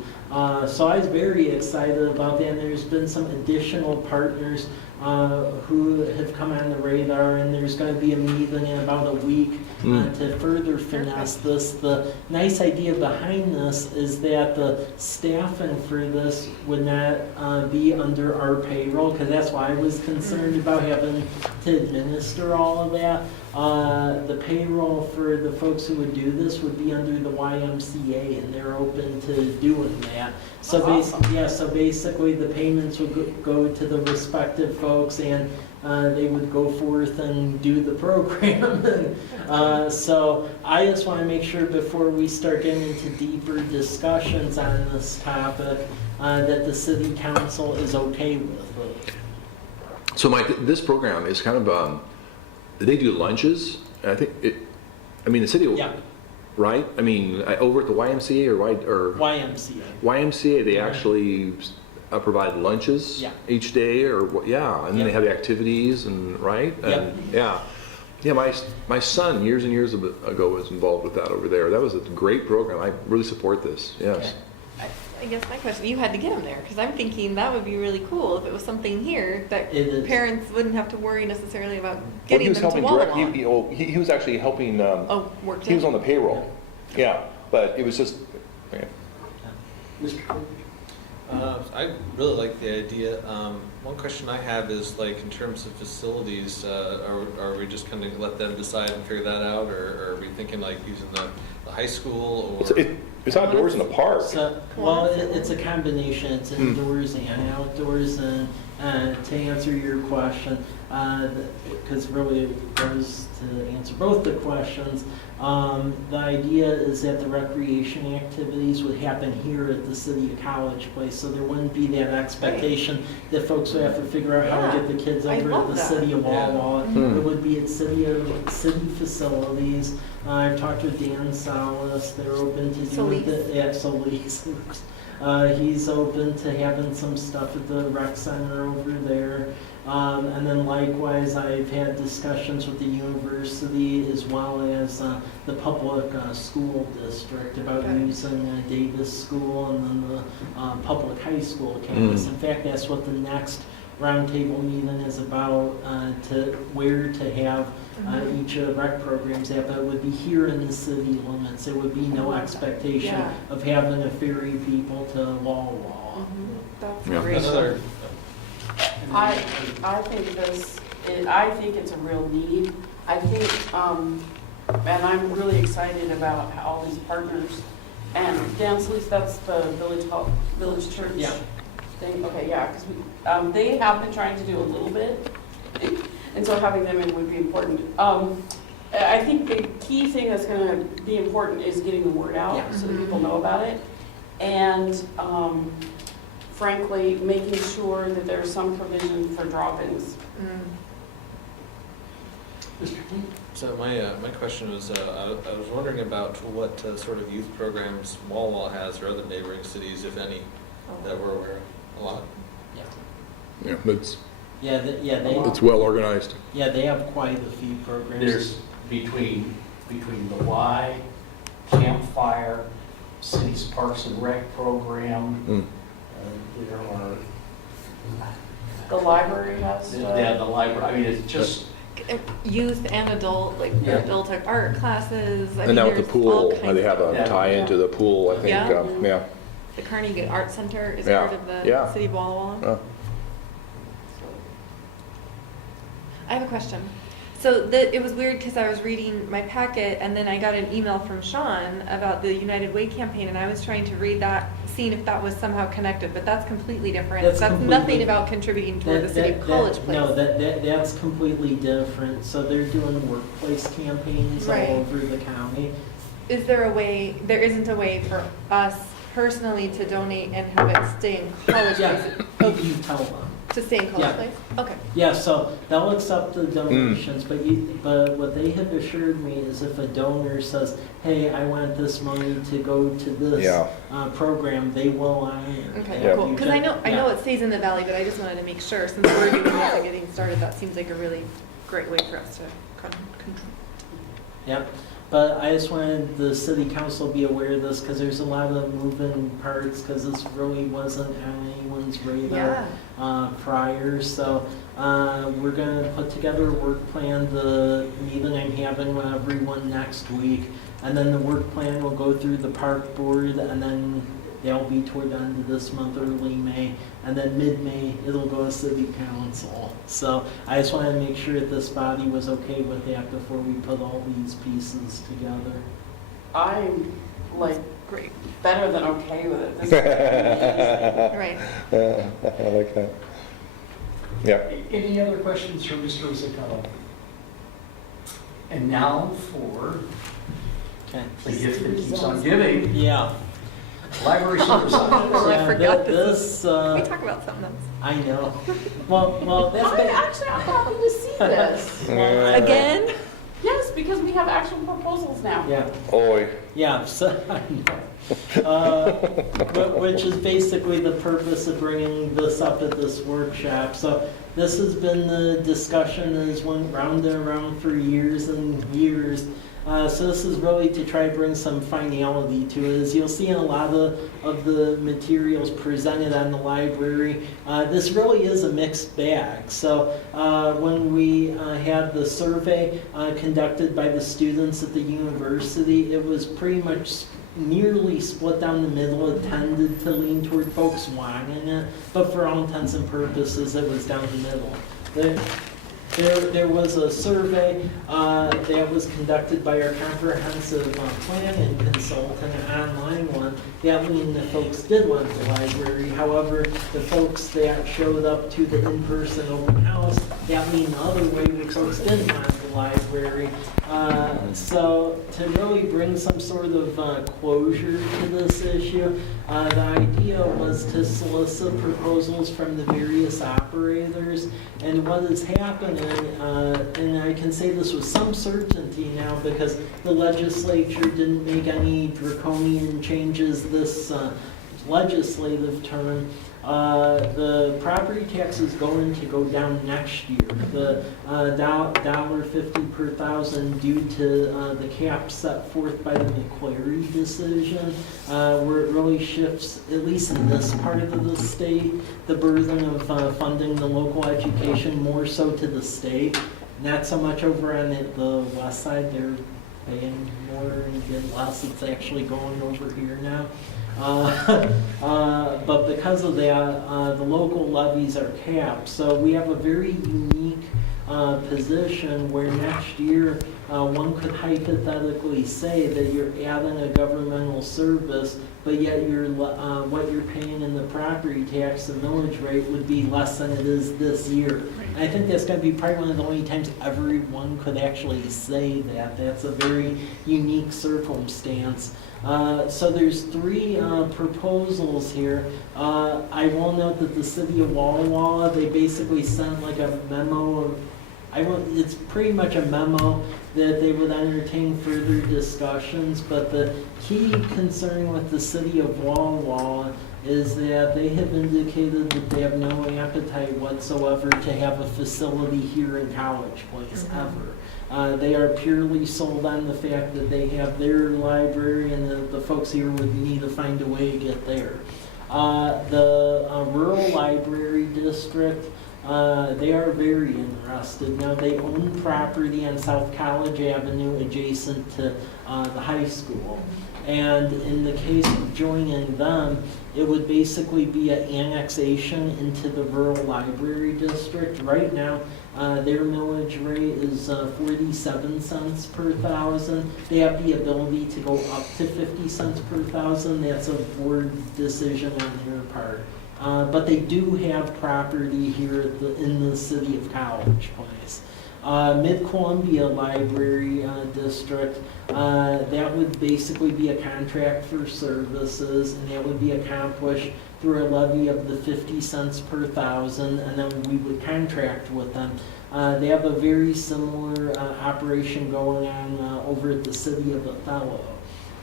So I was very excited about that, and there's been some additional partners who have come on the radar, and there's going to be a meeting in about a week to further finesse this. The nice idea behind this is that the staffing for this would not be under our payroll, because that's why I was concerned about having to administer all of that. The payroll for the folks who would do this would be under the YMCA, and they're open to doing that. So basically the payments would go to the respective folks, and they would go forth and do the program. So I just want to make sure before we start getting into deeper discussions on this topic that the city council is okay with it. So Mike, this program is kind of, they do lunches, and I think the city will, Yeah, right? I mean, over at the YMCA or YMCA. YMCA, they actually provide lunches Yeah. each day, or what? Yeah, and then they have the activities, and right, and yeah. My son years and years ago was involved with that over there. That was a great program. I really support this. Yes. I guess my question, you had to get them there, because I'm thinking that would be really cool if it was something here that It is. parents wouldn't have to worry necessarily about Well, he getting was them to helping Walla direct. Walla. He was actually helping. Worked He was in? on the payroll. Yeah, but it was just. Okay. I really like the idea. One question I have is, like, in terms of facilities, are we just kind of let them decide and figure that out, or are we thinking like using the high school, or? It's outdoors in the park. So, well, it's a combination. It's indoors and outdoors. And to answer your question, because really it goes to answer both the questions, the idea is that the recreation activities would happen here at the City of College Place, so there wouldn't be that expectation that folks would have to figure out how to get the kids I over love to the that. City of Walla Walla. Hmm. It would be at city facilities. I've talked with Dan Salas. They're open to doing Solis. Solis. He's open to having some stuff at the rec center over there. And then likewise, I've had discussions with the university as well as the public school district about Okay. using Davis School and then the public high school campus. In fact, that's what the next roundtable meeting is about, to where to have each rec programs at, but it would be here in the city limits. There would be no expectation Yeah. of having to ferry people to Wall. That's Yeah. great. Another, I think I think it's a real need. I think, and I'm really excited about how all these partners, and Dan Sluice, that's the village church Yeah. thing, okay, yeah, because they have been trying to do a little bit, and so having them in would be important. I think the key thing that's gonna be important is getting the word out, Yeah. so that people know about it, and, frankly, making sure that there's some provision for drop-ins. Mr. King? so my question was, I was wondering about what sort of youth programs Walla has or other neighboring cities, if any, that we're aware of. A lot. Yeah, it's They well organized. they have quite a few programs. There's between the Y, Campfire, City's Parks and Rec program, there are, The library has, the library, I mean, it's just, Youth and adult, like Yeah. adult art classes. I And mean, now with the there's all pool, kinds they have of- a tie into the pool, I think, Yeah. yeah. The Carnegie Art Center is Yeah. part of the Yeah. city of Walla Walla. Oh. I have a question. So it was weird because I was reading my packet and then I got an email from Sean about the United Way campaign and I was trying to read that, seeing if that was somehow connected, but that's completely different. That's That's completely- nothing about contributing toward the city of College Place. No, that's completely different. So they're doing workplace campaigns Right. all over the county. Is there a way, there isn't a way for us personally to donate and have it stay in College Yeah, Place? you tell them. To stay in College Yeah. Place? Okay. Yeah, so they'll accept the donations, but what they have assured me is if a donor says, hey, I want this money to go to this Yeah. program, they will honor. Okay, Yeah. cool. Because I know it stays in the valley, but I just wanted to make sure, since we're doing this and getting started, that seems like a really great way for us to control. Yep, but I just wanted the city council to be aware of this because there's a lot of moving parts because this really wasn't on anyone's radar prior. So we're going to put together a work plan, the meeting I'm having with everyone next week. And then the work plan will go through the park board and then they'll be toward the end of this month, early May. And then mid-May, it'll go to city council. So I just wanted to make sure that this body was okay with that before we put all these pieces together. I'm like Great. better than okay with it. This is- Right. I like that. Yeah. any other questions for Mr. Rizzuto? And now for Okay. the gift that keeps on giving, Yeah. library service. Oh, I forgot this. Can we talk about something else? I know. Well, that's I'm actually happy to see this. Again? Yes, because we have actual proposals now. Yeah. Oi. Yeah, so, I know. Which is basically the purpose of bringing this up at this workshop. So this has been the discussion that has went round and around for years and years. So this is really to try to bring some finality to it. As you'll see in a lot of the materials presented on the library, this really is a mixed bag. So when we had the survey conducted by the students at the university, it was pretty much nearly split down the middle. It tended to lean toward folks wanting it, but for all intents and purposes, it was down the middle. There was a survey that was conducted by our comprehensive planning consultant, an online one, that leaned that folks did want the library. However, the folks that showed up to the in-person open house, that leaned the other way, the folks didn't want the library. So to really bring some sort of closure to this issue, the idea was to solicit proposals from the various operators. And what is happening, and I can say this with some certainty now because the legislature didn't make any draconian changes this legislative term, the property tax is going to go down next year. The $1.50 per thousand due to the cap set forth by the McCleary decision, where it really shifts, at least in this part of the state, the burden of funding the local education more so to the state. Not so much over on the west side, they're paying more and getting less. It's actually going over here now. But because of that, the local levies are capped. So we have a very unique position where next year one could hypothetically say that you're adding a governmental service, but yet what you're paying in the property tax, the millage rate, would be less than it is this year. And I think that's going to be probably one of the only times everyone could actually say that. That's a very unique circumstance. So there's three proposals here. I will note that the city of Walla Walla, they basically sent like a memo. It's pretty much a memo that they would entertain further discussions, but the key concern with the city of Walla Walla is that they have indicated that they have no appetite whatsoever to have a facility here in College Place ever. They are purely sold on the fact that they have their library and the folks here would need to find a way to get there. The rural library district, they are very interested. Now, they own property on South College Avenue adjacent to the high school. And in the case of joining them, it would basically be an annexation into the rural library district. Right now, their millage rate is 47 cents per thousand. They have the ability to go up to 50 cents per thousand. That's a board decision on their part. But they do have property here in the city of College Place. Mid-Columbia Library District, that would basically be a contract for services, and that would be accomplished through a levy of the 50 cents per thousand, and then we would contract with them. They have a very similar operation going on over at the city of Othello.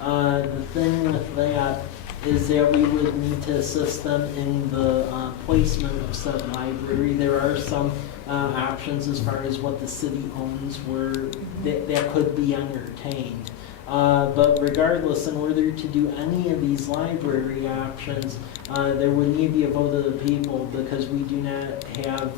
The thing with that is that we would need to assist them in the placement of said library. There are some options as far as what the city owns where that could be entertained. But regardless, in order to do any of these library options, there would need to be a vote of the people because we do not have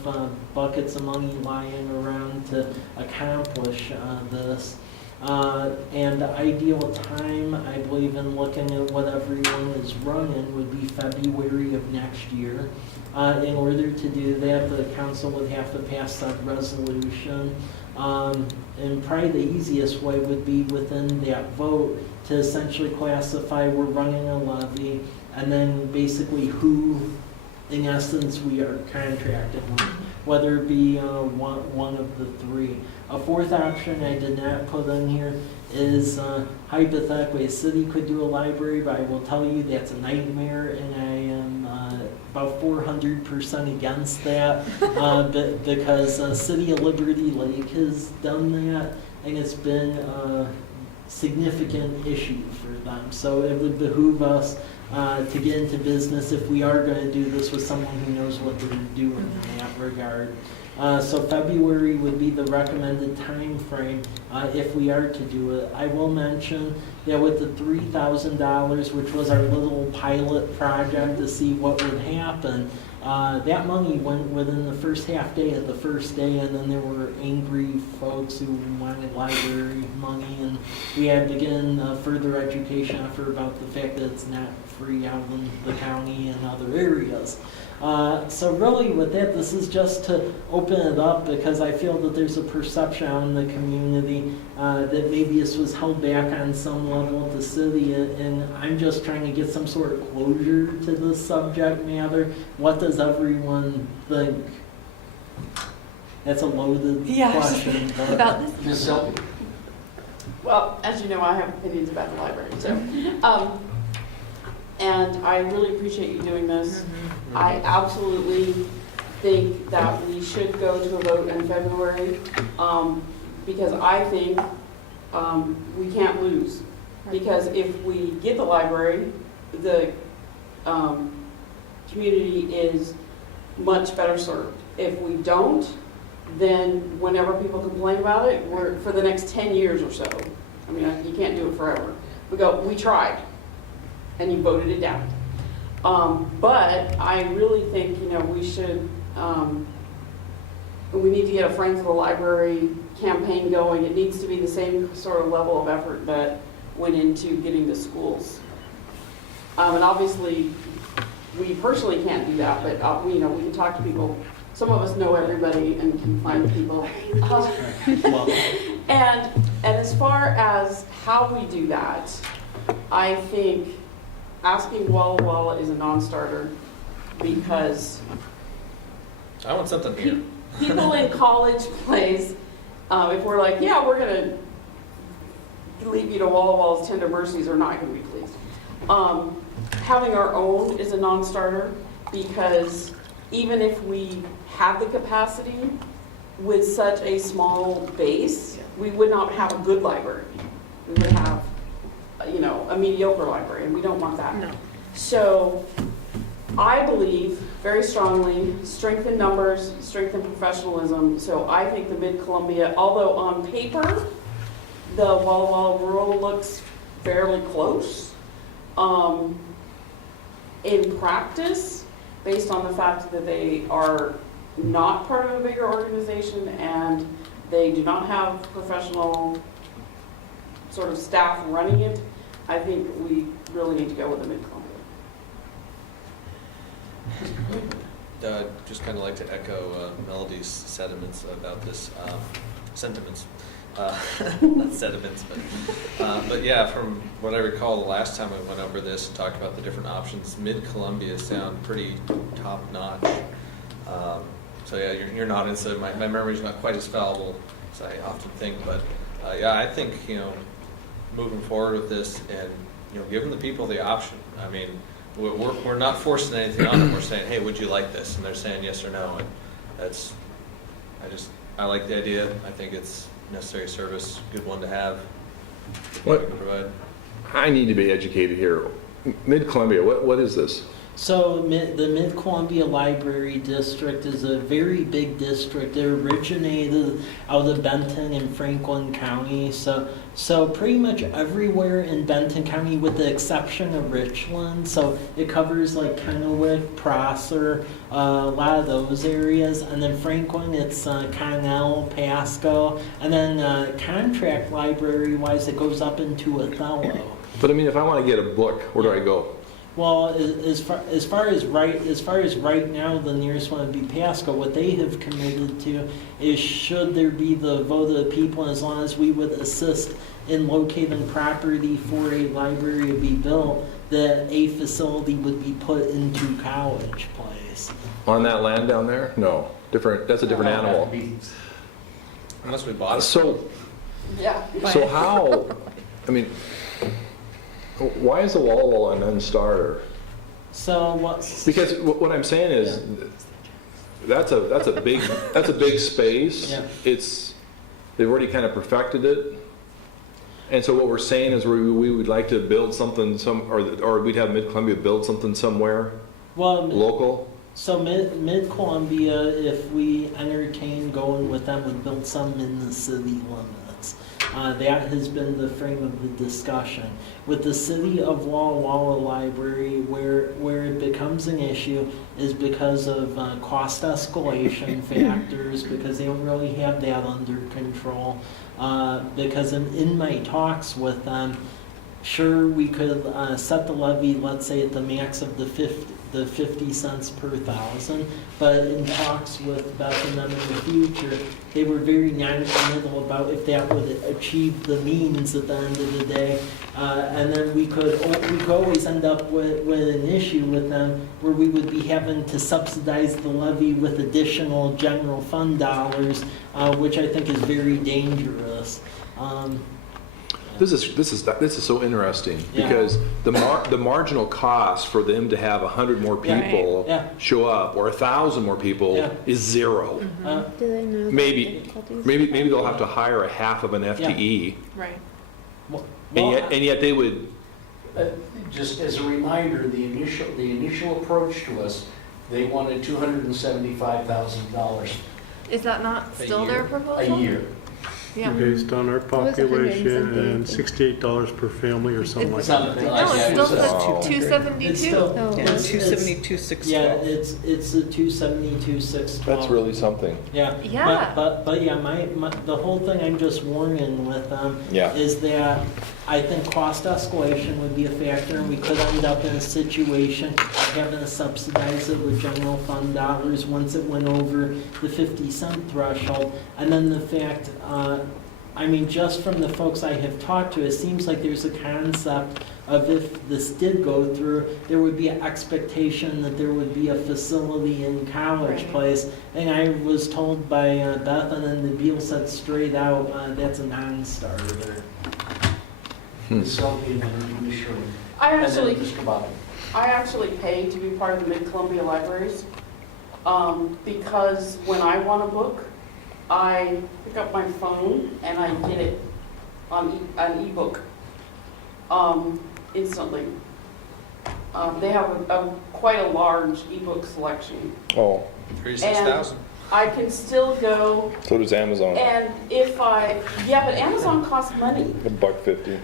buckets of money lying around to accomplish this. And the ideal time, I believe, in looking at what everyone is running would be February of next year. In order to do that, the council would have to pass that resolution. And probably the easiest way would be within that vote to essentially classify we're running a levy and then basically who, in essence, we are contracting with, whether it be one of the three. A fourth option I did not put in here is hypothetically a city could do a library, but I will tell you that's a nightmare, and I am about 400% against that because City of Liberty Lake has done that, and it's been a significant issue for them. So it would behoove us to get into business if we are going to do this with someone who knows what they're doing in that regard. So February would be the recommended time frame if we are to do it. I will mention that with the $3,000, which was our little pilot project to see what would happen, that money went within the first half day of the first day, and then there were angry folks who wanted library money, and we had to begin a further education effort about the fact that it's not free out in the county and other areas. So really with that, this is just to open it up because I feel that there's a perception out in the community that maybe this was held back on some level at the city, and I'm just trying to get some sort of closure to this subject matter. What does everyone think? That's a loaded question. About this. Ms. Selby? Well, as you know, I have opinions about the library, so. And I really appreciate you doing this. I absolutely think that we should go to a vote in February because I think we can't lose. Because if we get the library, the community is much better served. If we don't, then whenever people complain about it, we're, for the next 10 years or so, I mean, you can't do it forever. We go, we tried, and you voted it down. But I really think, we should, we need to get a Friends of the Library campaign going. It needs to be the same sort of level of effort that went into getting to schools. And obviously, we personally can't do that, but we can talk to people. Some of us know everybody and can find people. And as far as how we do that, I think asking Walla Walla is a non-starter because I want something here. people in college plays, if we're like, yeah, we're going to leave you to Walla Walla's tender mercies, are not going to be pleased. Having our own is a non-starter because even if we have the capacity with such a small base, we would not have a good library. We would have, a mediocre library, and we don't want that. No. So I believe very strongly, strengthen numbers, strengthen professionalism. So I think the Mid-Columbia, although on paper, the Walla Walla Rural looks fairly close, in practice, based on the fact that they are not part of a bigger organization and they do not have professional sort of staff running it, I think we really need to go with the Mid-Columbia. Just kind of like to echo Melody's sentiments about this, sentiments, not sediments, but yeah, from what I recall the last time we went over this and talked about the different options, Mid-Columbia sound pretty top-notch. So yeah, you're nodding, so my memory's not quite as fallible as I often think, but yeah, I think, moving forward with this and, giving the people the option. I mean, we're not forcing anything on them. We're saying, hey, would you like this? And they're saying yes or no. And I like the idea. I think it's necessary service, good one to have. What? We can provide. I need to be educated here. Mid-Columbia, what is this? So the Mid-Columbia Library District is a very big district. It originated out of Benton and Franklin County. So pretty much everywhere in Benton County with the exception of Richland. So it covers like Kennewick, Prosser, a lot of those areas. And then Franklin, it's Connell, Pasco. And then contract library-wise, it goes up into Othello. But I mean, if I want to get a book, where do I go? Well, as far as right now, the nearest one would be Pasco. What they have committed to is, should there be the vote of the people, as long as we would assist in locating property for a library to be built, that a facility would be put into College Place. On that land down there? No, different. That's a different animal. Unless we bought it. So Yeah. how? I mean, why is the Walla Walla a non-starter? So what? Because what I'm saying is, that's a big space. Yeah. They've already kind of perfected it, and so what we're saying is we would like to build something or we'd have Mid-Columbia build something somewhere local. So Mid-Columbia, if we entertain going with them, would build some in the city limits. That has been the frame of the discussion. With the city of Walla Walla Library, where it becomes an issue is because of cost escalation factors, because they don't really have that under control. Because in my talks with them, sure, we could set the levy, let's say, at the max of the 50 cents per thousand, but in talks with Beth and them in the future, they were very non-committal about if that would achieve the means at the end of the day. And then we could always end up with an issue with them where we would be having to subsidize the levy with additional general fund dollars, which I think is very dangerous. This is so interesting because the marginal cost for them to have 100 more people show up or 1,000 more people is zero. Do they know the Maybe they'll have to hire a half of an FTE, Right. and yet they would Just as a reminder, the initial approach to us, they wanted $275,000 Is that not still their a proposal? year. Yeah. Based on our was 100 population and something. $68 per family or something like that. Something No, like it that. still So- says Wow. 272. It's still, Oh. Yeah, it's- 272, 612. Yeah, it's a 272, 612. That's really something. Yeah. Yeah. But yeah, the whole thing I'm just warning with Yeah. is that I think cost escalation would be a factor, and we could end up in a situation of having to subsidize it with general fund dollars once it went over the 50-cent threshold. And then the fact, I mean, just from the folks I have talked to, it seems like there's a concept of if this did go through, there would be an expectation that there would be a facility in College Right. Place. And I was told by Beth, and then the deal said straight out, that's a non-starter. Ms. Selby and then Ms. Shirley. I And then actually, Mr. Bobby. I actually pay to be part of the Mid-Columbia Libraries, because when I want a book, I pick up my phone and I get it on an ebook instantly. They have quite a large ebook selection. Oh, 36,000. I can still go, so does Amazon. and if yeah, but Amazon costs money. $1.50.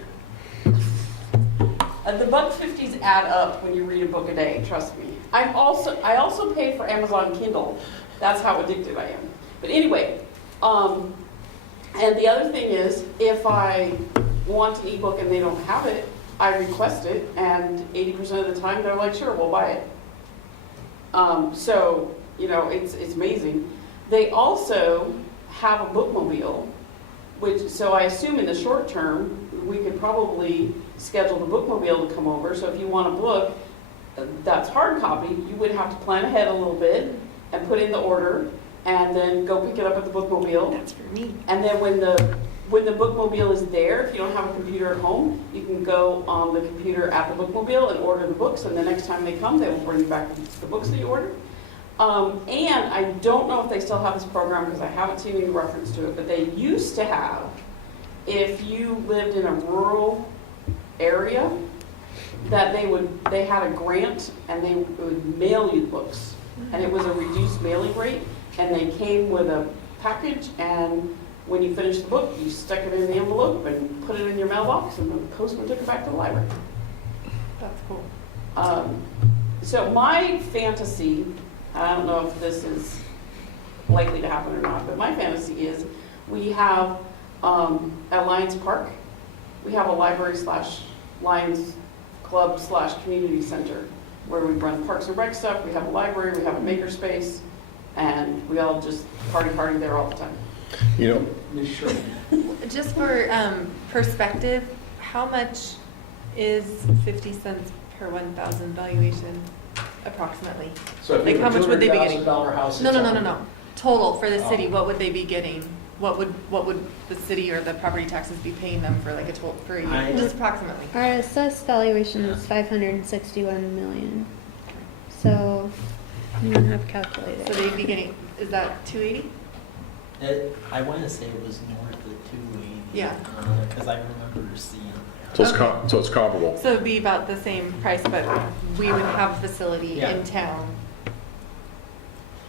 The $1.50s add up when you read a book a day, trust me. I also pay for Amazon Kindle. That's how addicted I am. But anyway, and the other thing is, if I want an ebook and they don't have it, I request it, and 80% of the time they're like, sure, we'll buy it. So, you know, it's amazing. They also have a bookmobile, so I assume in the short term, we could probably schedule the bookmobile to come over. So if you want a book that's hard copy, you would have to plan ahead a little bit and put in the order, and then go pick it up at the bookmobile. That's for me. And then when the bookmobile is there, if you don't have a computer at home, you can go on the computer at the bookmobile and order the books, and the next time they come, they will bring you back the books that you ordered. And I don't know if they still have this program because I haven't seen any reference to it, but they used to have, if you lived in a rural area, that they had a grant and they would mail you books. And it was a reduced mailing rate, and they came with a package, and when you finished the book, you stuck it in the envelope and put it in your mailbox, and the postman took it back to the library. That's cool. So my fantasy, I don't know if this is likely to happen or not, but my fantasy is we have at Lions Park, we have a library/Lions Club/community center where we run Parks and Rec stuff, we have a library, we have a makerspace, and we all just party there all the time. You know, Ms. Shirley. Just for perspective, how much is 50 cents per 1,000 valuation approximately? So if Like, you how have a much would they be getting? $200,000 house. No. it's Total for the city, Oh. what would they be getting? What would the city or the property taxes be paying them for, like a total for a year? Just approximately. Our assessed valuation is 561 million. So you don't have calculated. So they'd be getting, is that 280? I want to say it was north of 280. Yeah. Because I remember seeing that. so it's comparable. So it'd be about the same price, but we would have a facility Yeah. in town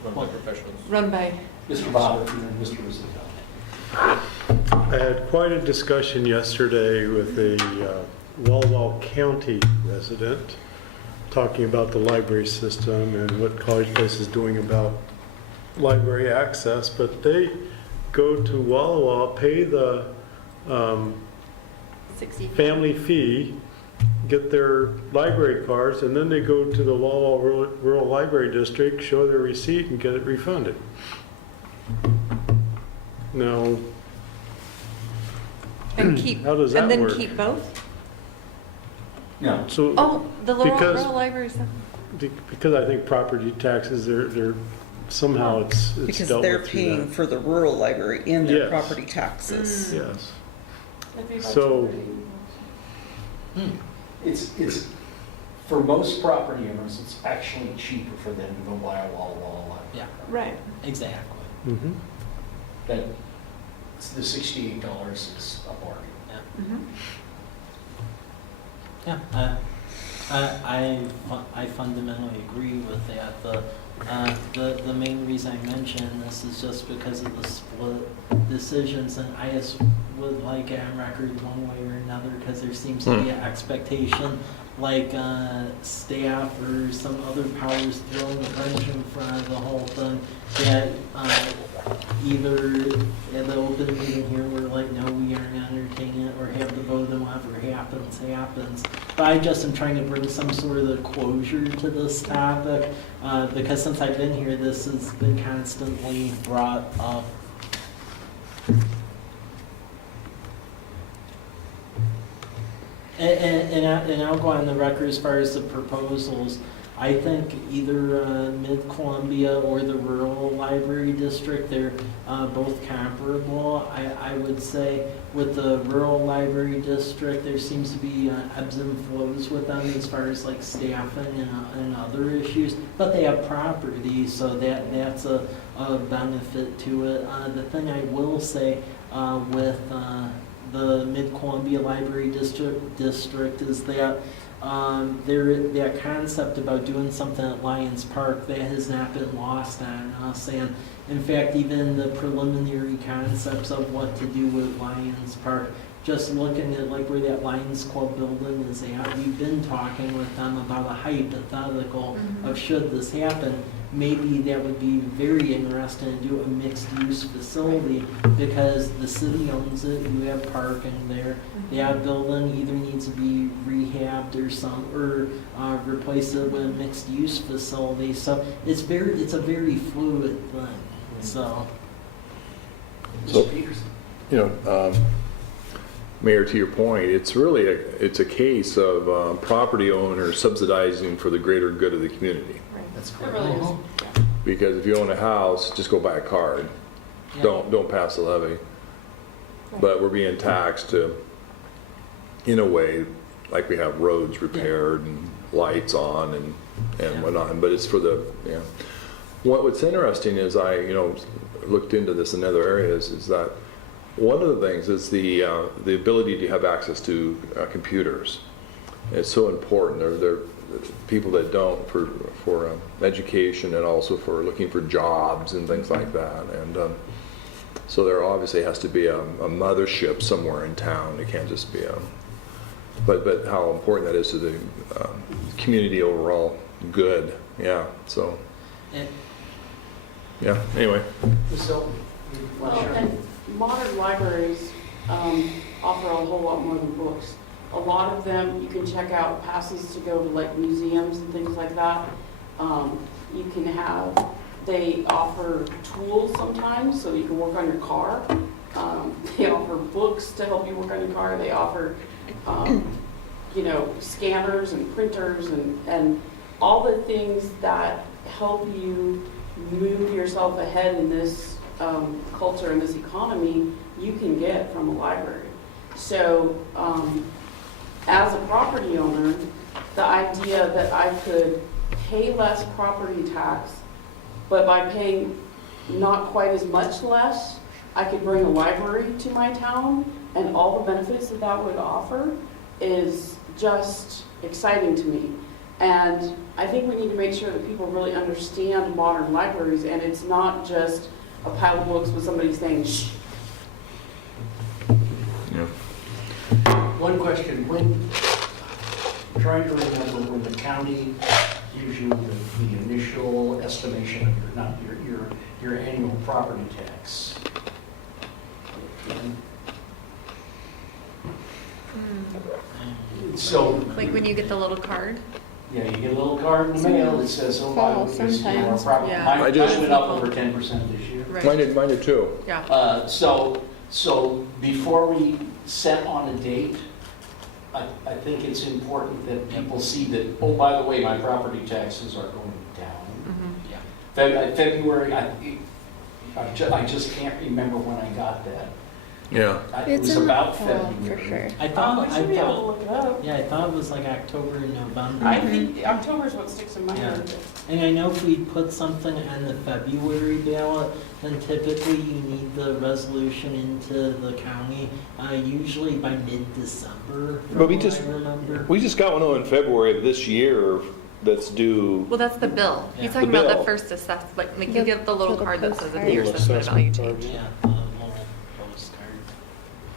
Run by professionals. run by, Mr. Bobbitt and then Mr. Rizzo. I had quite a discussion yesterday with a Walwall County resident talking about the library system and what College Place is doing about library access, but they go to Walwall, pay the 60. family fee, get their library cards, and then they go to the Walwall Rural Library District, show their receipt, and get it refunded. Now, And keep, how does and that then work? keep both? No. So, Oh, the Because- rural library stuff. because I think property taxes, they're somehow it's Because dealt they're with through paying that. for the rural library in their Yes. property taxes. Yes. That'd be about So- 230. It's, for most property owners, it's actually cheaper for them to go buy a wall. Yeah, Right. exactly. Mhm. That, the $68 is a bargain. Mhm. Yeah, I fundamentally agree with that. The main reason I mention this is just because of the split decisions, and I just would like it on record one way or another, because there seems to be an expectation, like staff or some other powers throwing a wrench in front of the whole thing, that either at the open meeting here, we're like, no, we aren't entertaining it, or have the vote, and whatever happens. But I just am trying to bring some sort of closure to this topic, because since I've been here, this has been constantly brought up. And I'll go on the record as far as the proposals. I think either Mid-Columbia or the rural library district, they're both comparable. I would say with the rural library district, there seems to be ebbs and flows with them as far as like staffing and other issues, but they have property, so that's a benefit to it. The thing I will say with the Mid-Columbia Library District is that that concept about doing something at Lions Park, that has not been lost on us. And in fact, even the preliminary concepts of what to do with Lions Park, just looking at like where that Lions Club building is at, we've been talking with them about a hypothetical of should this happen, maybe that would be very interesting to do a mixed-use facility, because the city owns it, you have parking there. That building either needs to be rehabbed or replace it with a mixed-use facility. So it's a very fluid thing. So Mayor, to your point, it's really it's a case of property owners subsidizing for the greater good of the community. That's It correct. really is. Because if you own a house, just go buy a card. Yeah. Don't pass the levy. But we're being taxed to, in a way, like we have roads repaired and lights on and whatnot. But it's for the What's interesting is I looked into this in other areas, is that one of the things is the ability to have access to computers. It's so important. They're people that don't for education, and also for looking for jobs and things like that. And so there obviously has to be a mothership somewhere in town. It can't just be but how important that is to the community overall good. Yeah. So yeah. Anyway. So, Well, and modern libraries offer a whole lot more than books. A lot of them, you can check out passes to go to like museums and things like that. You can they offer tools sometimes, so you can work on your car. They offer books to help you work on your car. They offer, scanners and printers and all the things that help you move yourself ahead in this culture and this economy, you can get from a library. So as a property owner, the idea that I could pay less property tax, but by paying not quite as much less, I could bring a library to my town, and all the benefits that that would offer is just exciting to me. And I think we need to make sure that people really understand modern libraries, and it's not just a pile of books with somebody saying, shh. Yeah. one question, I'm trying to remember when the county gives you the initial estimation of your annual property tax. So, Like when you get the little card? yeah, you get a little card in the mail that says, oh, Fall this is our sometimes. property. Yeah. Mine I just- went up over 10% this year. Right. Mine did too. Yeah. So before we set on a date, I think it's important that people see that, oh, by the way, my property taxes are going down. Mhm. February, I just can't remember when I got that. Yeah. It was in the about fall, February. for sure. I thought, We I should be able to thought, look it up. yeah, I thought it was like October and November. I think October's what sticks in my Yeah. head. And I know if we put something on the February ballot, then typically you need the resolution into the county, usually by mid-December, But from we what just- I remember. We just got one in February of this year that's due. Well, that's the bill. He's Yeah. talking The about bill. the first assessment, like you The get the little little card that says postcard. if your Little assessment value assessment changed. Yeah, the little postcard.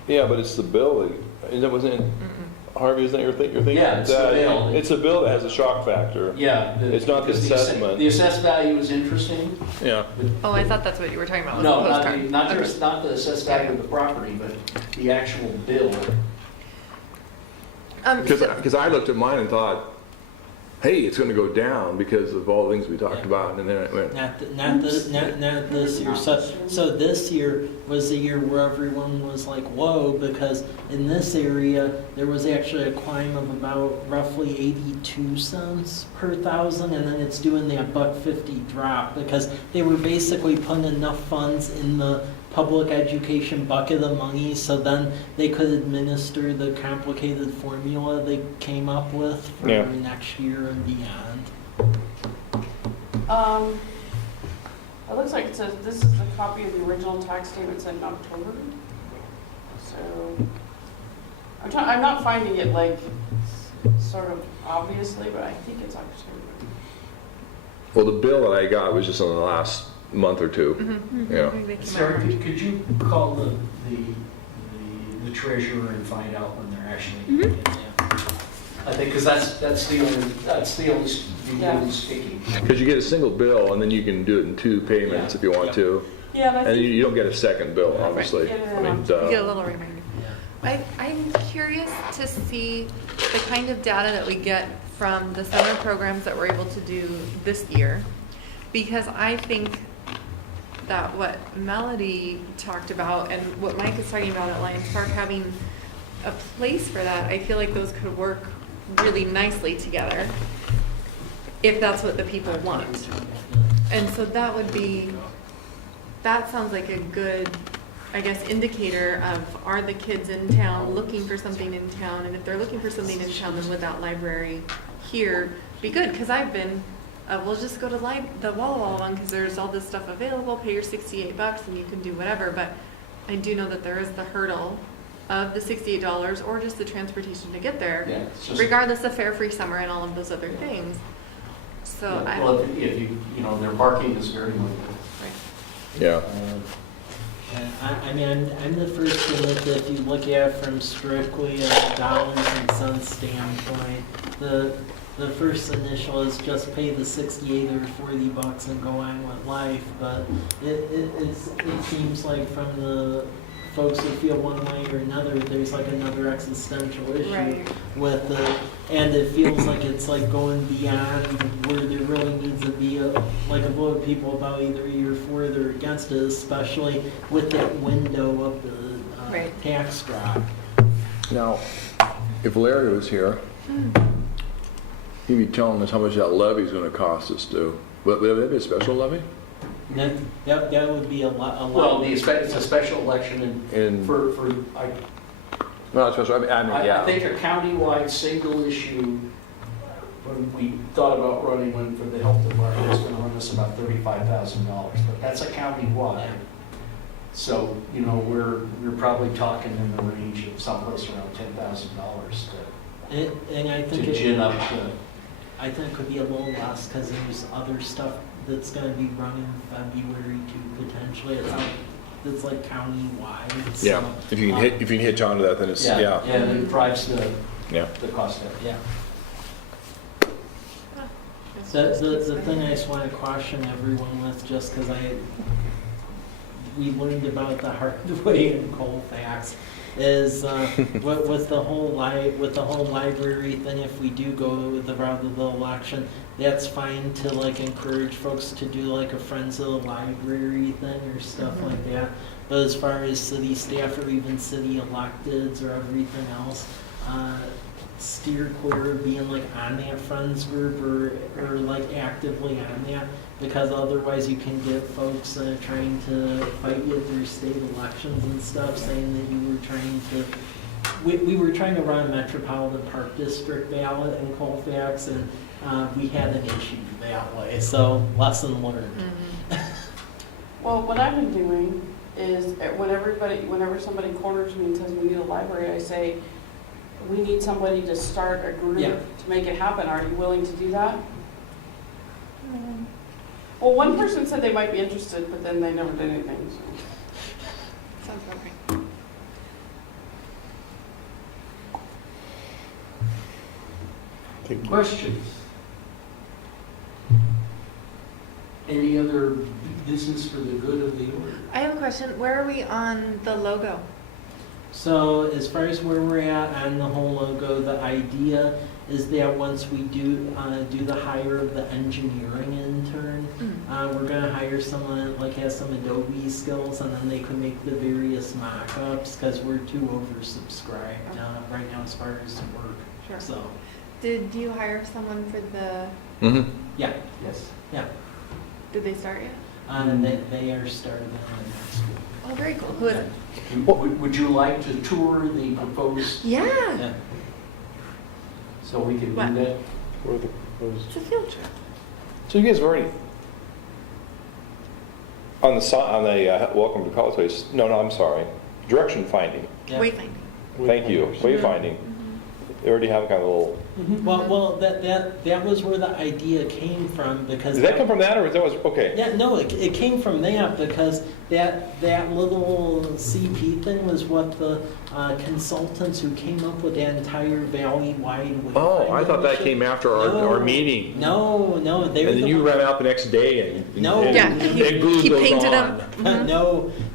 Yeah, but it's the bill. That wasn't Harvey. Isn't that you're thinking? Yeah, it's the That- bill. It's a bill that has a shock factor. Yeah. It's not the because assessment. The assessed value is interesting. Yeah. Oh, I thought that's what you were talking about, was No, the not postcard. the, not Okay. the, not the assessed value of the property, but the actual bill. Because I looked at mine and thought, hey, it's going to go down because of all the things we talked Yeah. about, and then it went. Not this year. So this year was the year where everyone was like, whoa, because in this area, there was actually a climb of about roughly 82 cents per thousand, and then it's doing that $1.50 drop because they were basically putting enough funds in the public education bucket of money so then they could administer the complicated formula they came up with for Yeah. next year and beyond. It looks like it says this is the copy of the original tax statement sent in October. So, I'm not finding it like sort of obviously, but I think it's October. Well, the bill that I got was just in the last month or two. Mhm. Yeah. Maybe they came Sarah, out. could you call the treasurer and find out when they're actually getting it? I think, because that's the only sticky. Because you get a single bill, and then you can do it in two payments Yeah. if you want to, Yeah, and I and think you don't get a second bill, obviously. Yeah, I mean, You get a duh. little reminder. Yeah. I'm curious to see the kind of data that we get from the summer programs that we're able to do this year. Because I think that what Melody talked about and what Mike is talking about at Lions Park, having a place for that, I feel like those could work really nicely together if that's what the people want. And so that would be, that sounds like a good, I guess, indicator of, are the kids in town looking for something in town? And if they're looking for something in town, then would that library here be good? Because I've been, we'll just go to the Walla Walla one because there's all this stuff available, pay your $68 and you can do whatever. But I do know that there is the hurdle of the $68 or just the transportation to get there, Yeah, it's just. regardless of fare-free summer and all of those other things. So I, Well, if you their parking is very limited. Yeah. Yeah, I mean, I'm the first to admit that if you look at it from strictly a dollars and cents standpoint, the first initial is just pay the 68 or $40 and go on with life. But it seems like from the folks who feel one way or another, there's like another existential issue Right. with it, and it feels like it's like going beyond where there really needs to be a vote of people about either you're for it or against it, especially with that window of the Right. tax drop. Now, if Larry was here, he'd be telling us how much that levy's going to cost us to. Would that be a special levy? That would be a lot. Well, it's a special election and for Not special. I mean, yeah. I think a countywide single issue, when we thought about running one for the health department, it's going to run us about $35,000, but that's a countywide. So, we're probably talking in the range of someplace around $10,000 And I think to gin up the. I think it could be a little less because there's other stuff that's going to be run in February too, potentially. It's like county-wide. So, Yeah. If you can hitch onto that, then it's yeah. And it drives the Yeah. cost down. Yeah. The thing I just want to caution everyone with, just because we learned about the hard way in Colfax, is with the whole library thing. If we do go the route of the election, that's fine to encourage folks to do a Friends of the Library thing or stuff like that. But as far as city staff or even city electeds or everything else, steer clear of being like on that friends group or like actively on that, because otherwise you can get folks trying to fight you through state elections and stuff, saying that you were trying to. We were trying to run a Metropolitan Park District ballot in Colfax, and we had an issue that way. So lesson learned. Well, what I've been doing is whenever somebody corners me and says we need a library, I say, we need somebody to start a group Yeah. to make it happen. Are you willing to do that? Well, one person said they might be interested, but then they never did anything. So. Sounds about right. Questions? Any other business for the good of the order? I have a question. Where are we on the logo? So as far as where we're at on the whole logo, the idea is that once we do the hire of the engineering intern, we're gonna hire someone like has some Adobe skills, and then they can make the various mock-ups, because we're too oversubscribed right now as far as work. Sure. So Did you hire someone for the, Mm-hmm. yeah, Yes. yeah, did they start yet? they are starting in the next week. Oh, very cool. Who is it? Would you like to tour the proposed, Yeah, Yeah. so we can do What? that? Or the proposed. it's a field trip. So you guys have already on the welcome to college place. No, I'm sorry. Direction finding. Yeah. Wayfinding. Thank you. Wayfinding. They already have kind of a little. Well, that was where the idea came from, because Did that come from that, or that was okay? yeah, no, it came from that, because that little CP thing was what the consultants who came up with that entire valley-wide wayfinding. Oh, I thought that initiative- came after our meeting. No, they were And then the you ones- ran out the next day and No. Yeah, and he glued those painted on. them.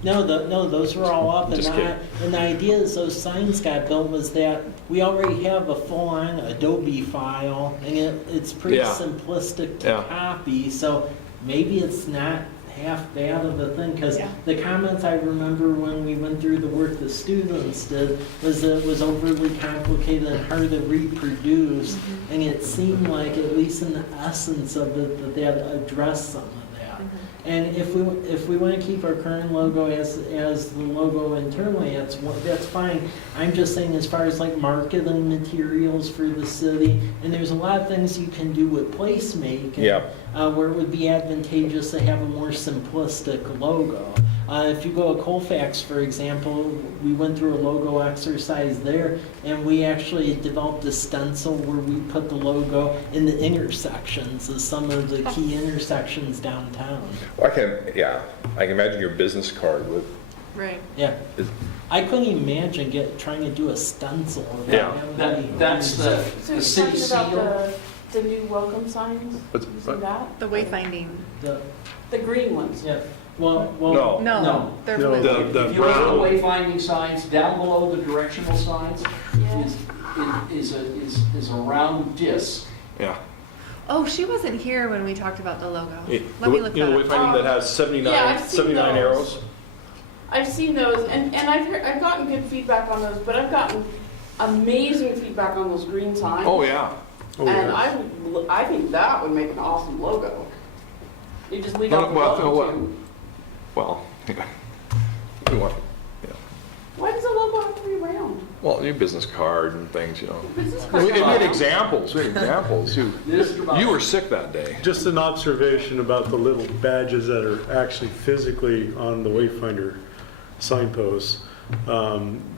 No, those were all up, Just kidding. and the idea is those signs got built was that we already have a full-on Adobe file, and it's pretty Yeah. simplistic to Yeah. copy, so maybe it's not half bad of a thing, because Yeah. the comments I remember when we went through the work the students did was that it was overly complicated and hard to reproduce, and it seemed like, at least in the essence of it, that they had addressed some of that. And if we want to keep our current logo as the logo internally, that's fine. I'm just saying, as far as like marketing materials for the city, and there's a lot of things you can do with placemaking, Yeah. where it would be advantageous to have a more simplistic logo. If you go to Colfax, for example, we went through a logo exercise there, and we actually developed a stencil where we put the logo in the intersections of some of the key intersections downtown. Well, I can imagine your business card with. Right. Yeah. Is- I couldn't imagine trying to do a stencil. Yeah. That's the So you're city talking seal. about the new welcome signs? What's- You see that? The wayfinding. The green ones? Yeah. Well, No. No, they're No. blue. The If you look at the brown. wayfinding signs, down below the directional signs Yeah. is a round disc. Yeah. Oh, she wasn't here when we talked about the logo. It- Let me look you know, that the up. wayfinding that has 79, Yeah, I've seen 79 those. arrows. I've seen those, and I've gotten good feedback on those, but I've gotten amazing feedback on those green signs. Oh yeah. Oh, And yes. I think that would make an awesome logo. You just leave No, out the well, logo well, too. Well, we want. Why does the logo have to be round? Well, your business card and things, you know. Business We cards are had round. examples. We had examples. You were sick that day. Just an observation about the little badges that are actually physically on the Wayfinder signposts.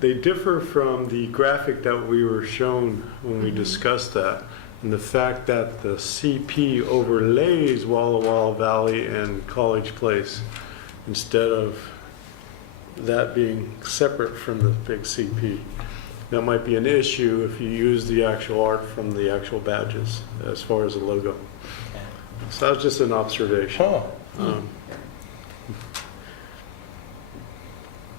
They differ from the graphic that we were shown when we discussed that. And the fact that the CP overlays Walla Walla Valley and College Place instead of that being separate from the big CP. That might be an issue if you use the actual art from the actual badges as far as the logo. So that was just an observation. Huh.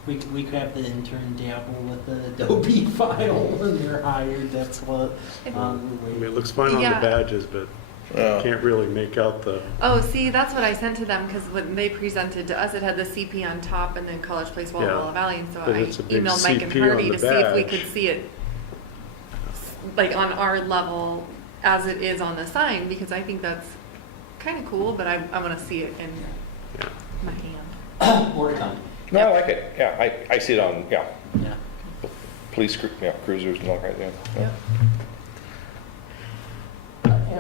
We could have the intern dabble with the Adobe file when they're hired. That's what we're I mean, waiting. it looks fine on Yeah. the badges, but Yeah. can't really make out the, Oh, see, that's what I sent to them, because when they presented to us, it had the CP on top and then College Place, Walla Yeah. Walla Valley, and so But I it's a big emailed Mike and CP on Harvey the to see if we badge. could see it like on our level as it is on the sign, because I think that's kind of cool, but I want to see it in my hand. More to come. No, I like it. Yeah, I see it on, Yeah. police cruisers and all right there. Yeah.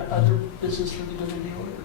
Other business for the good of the order?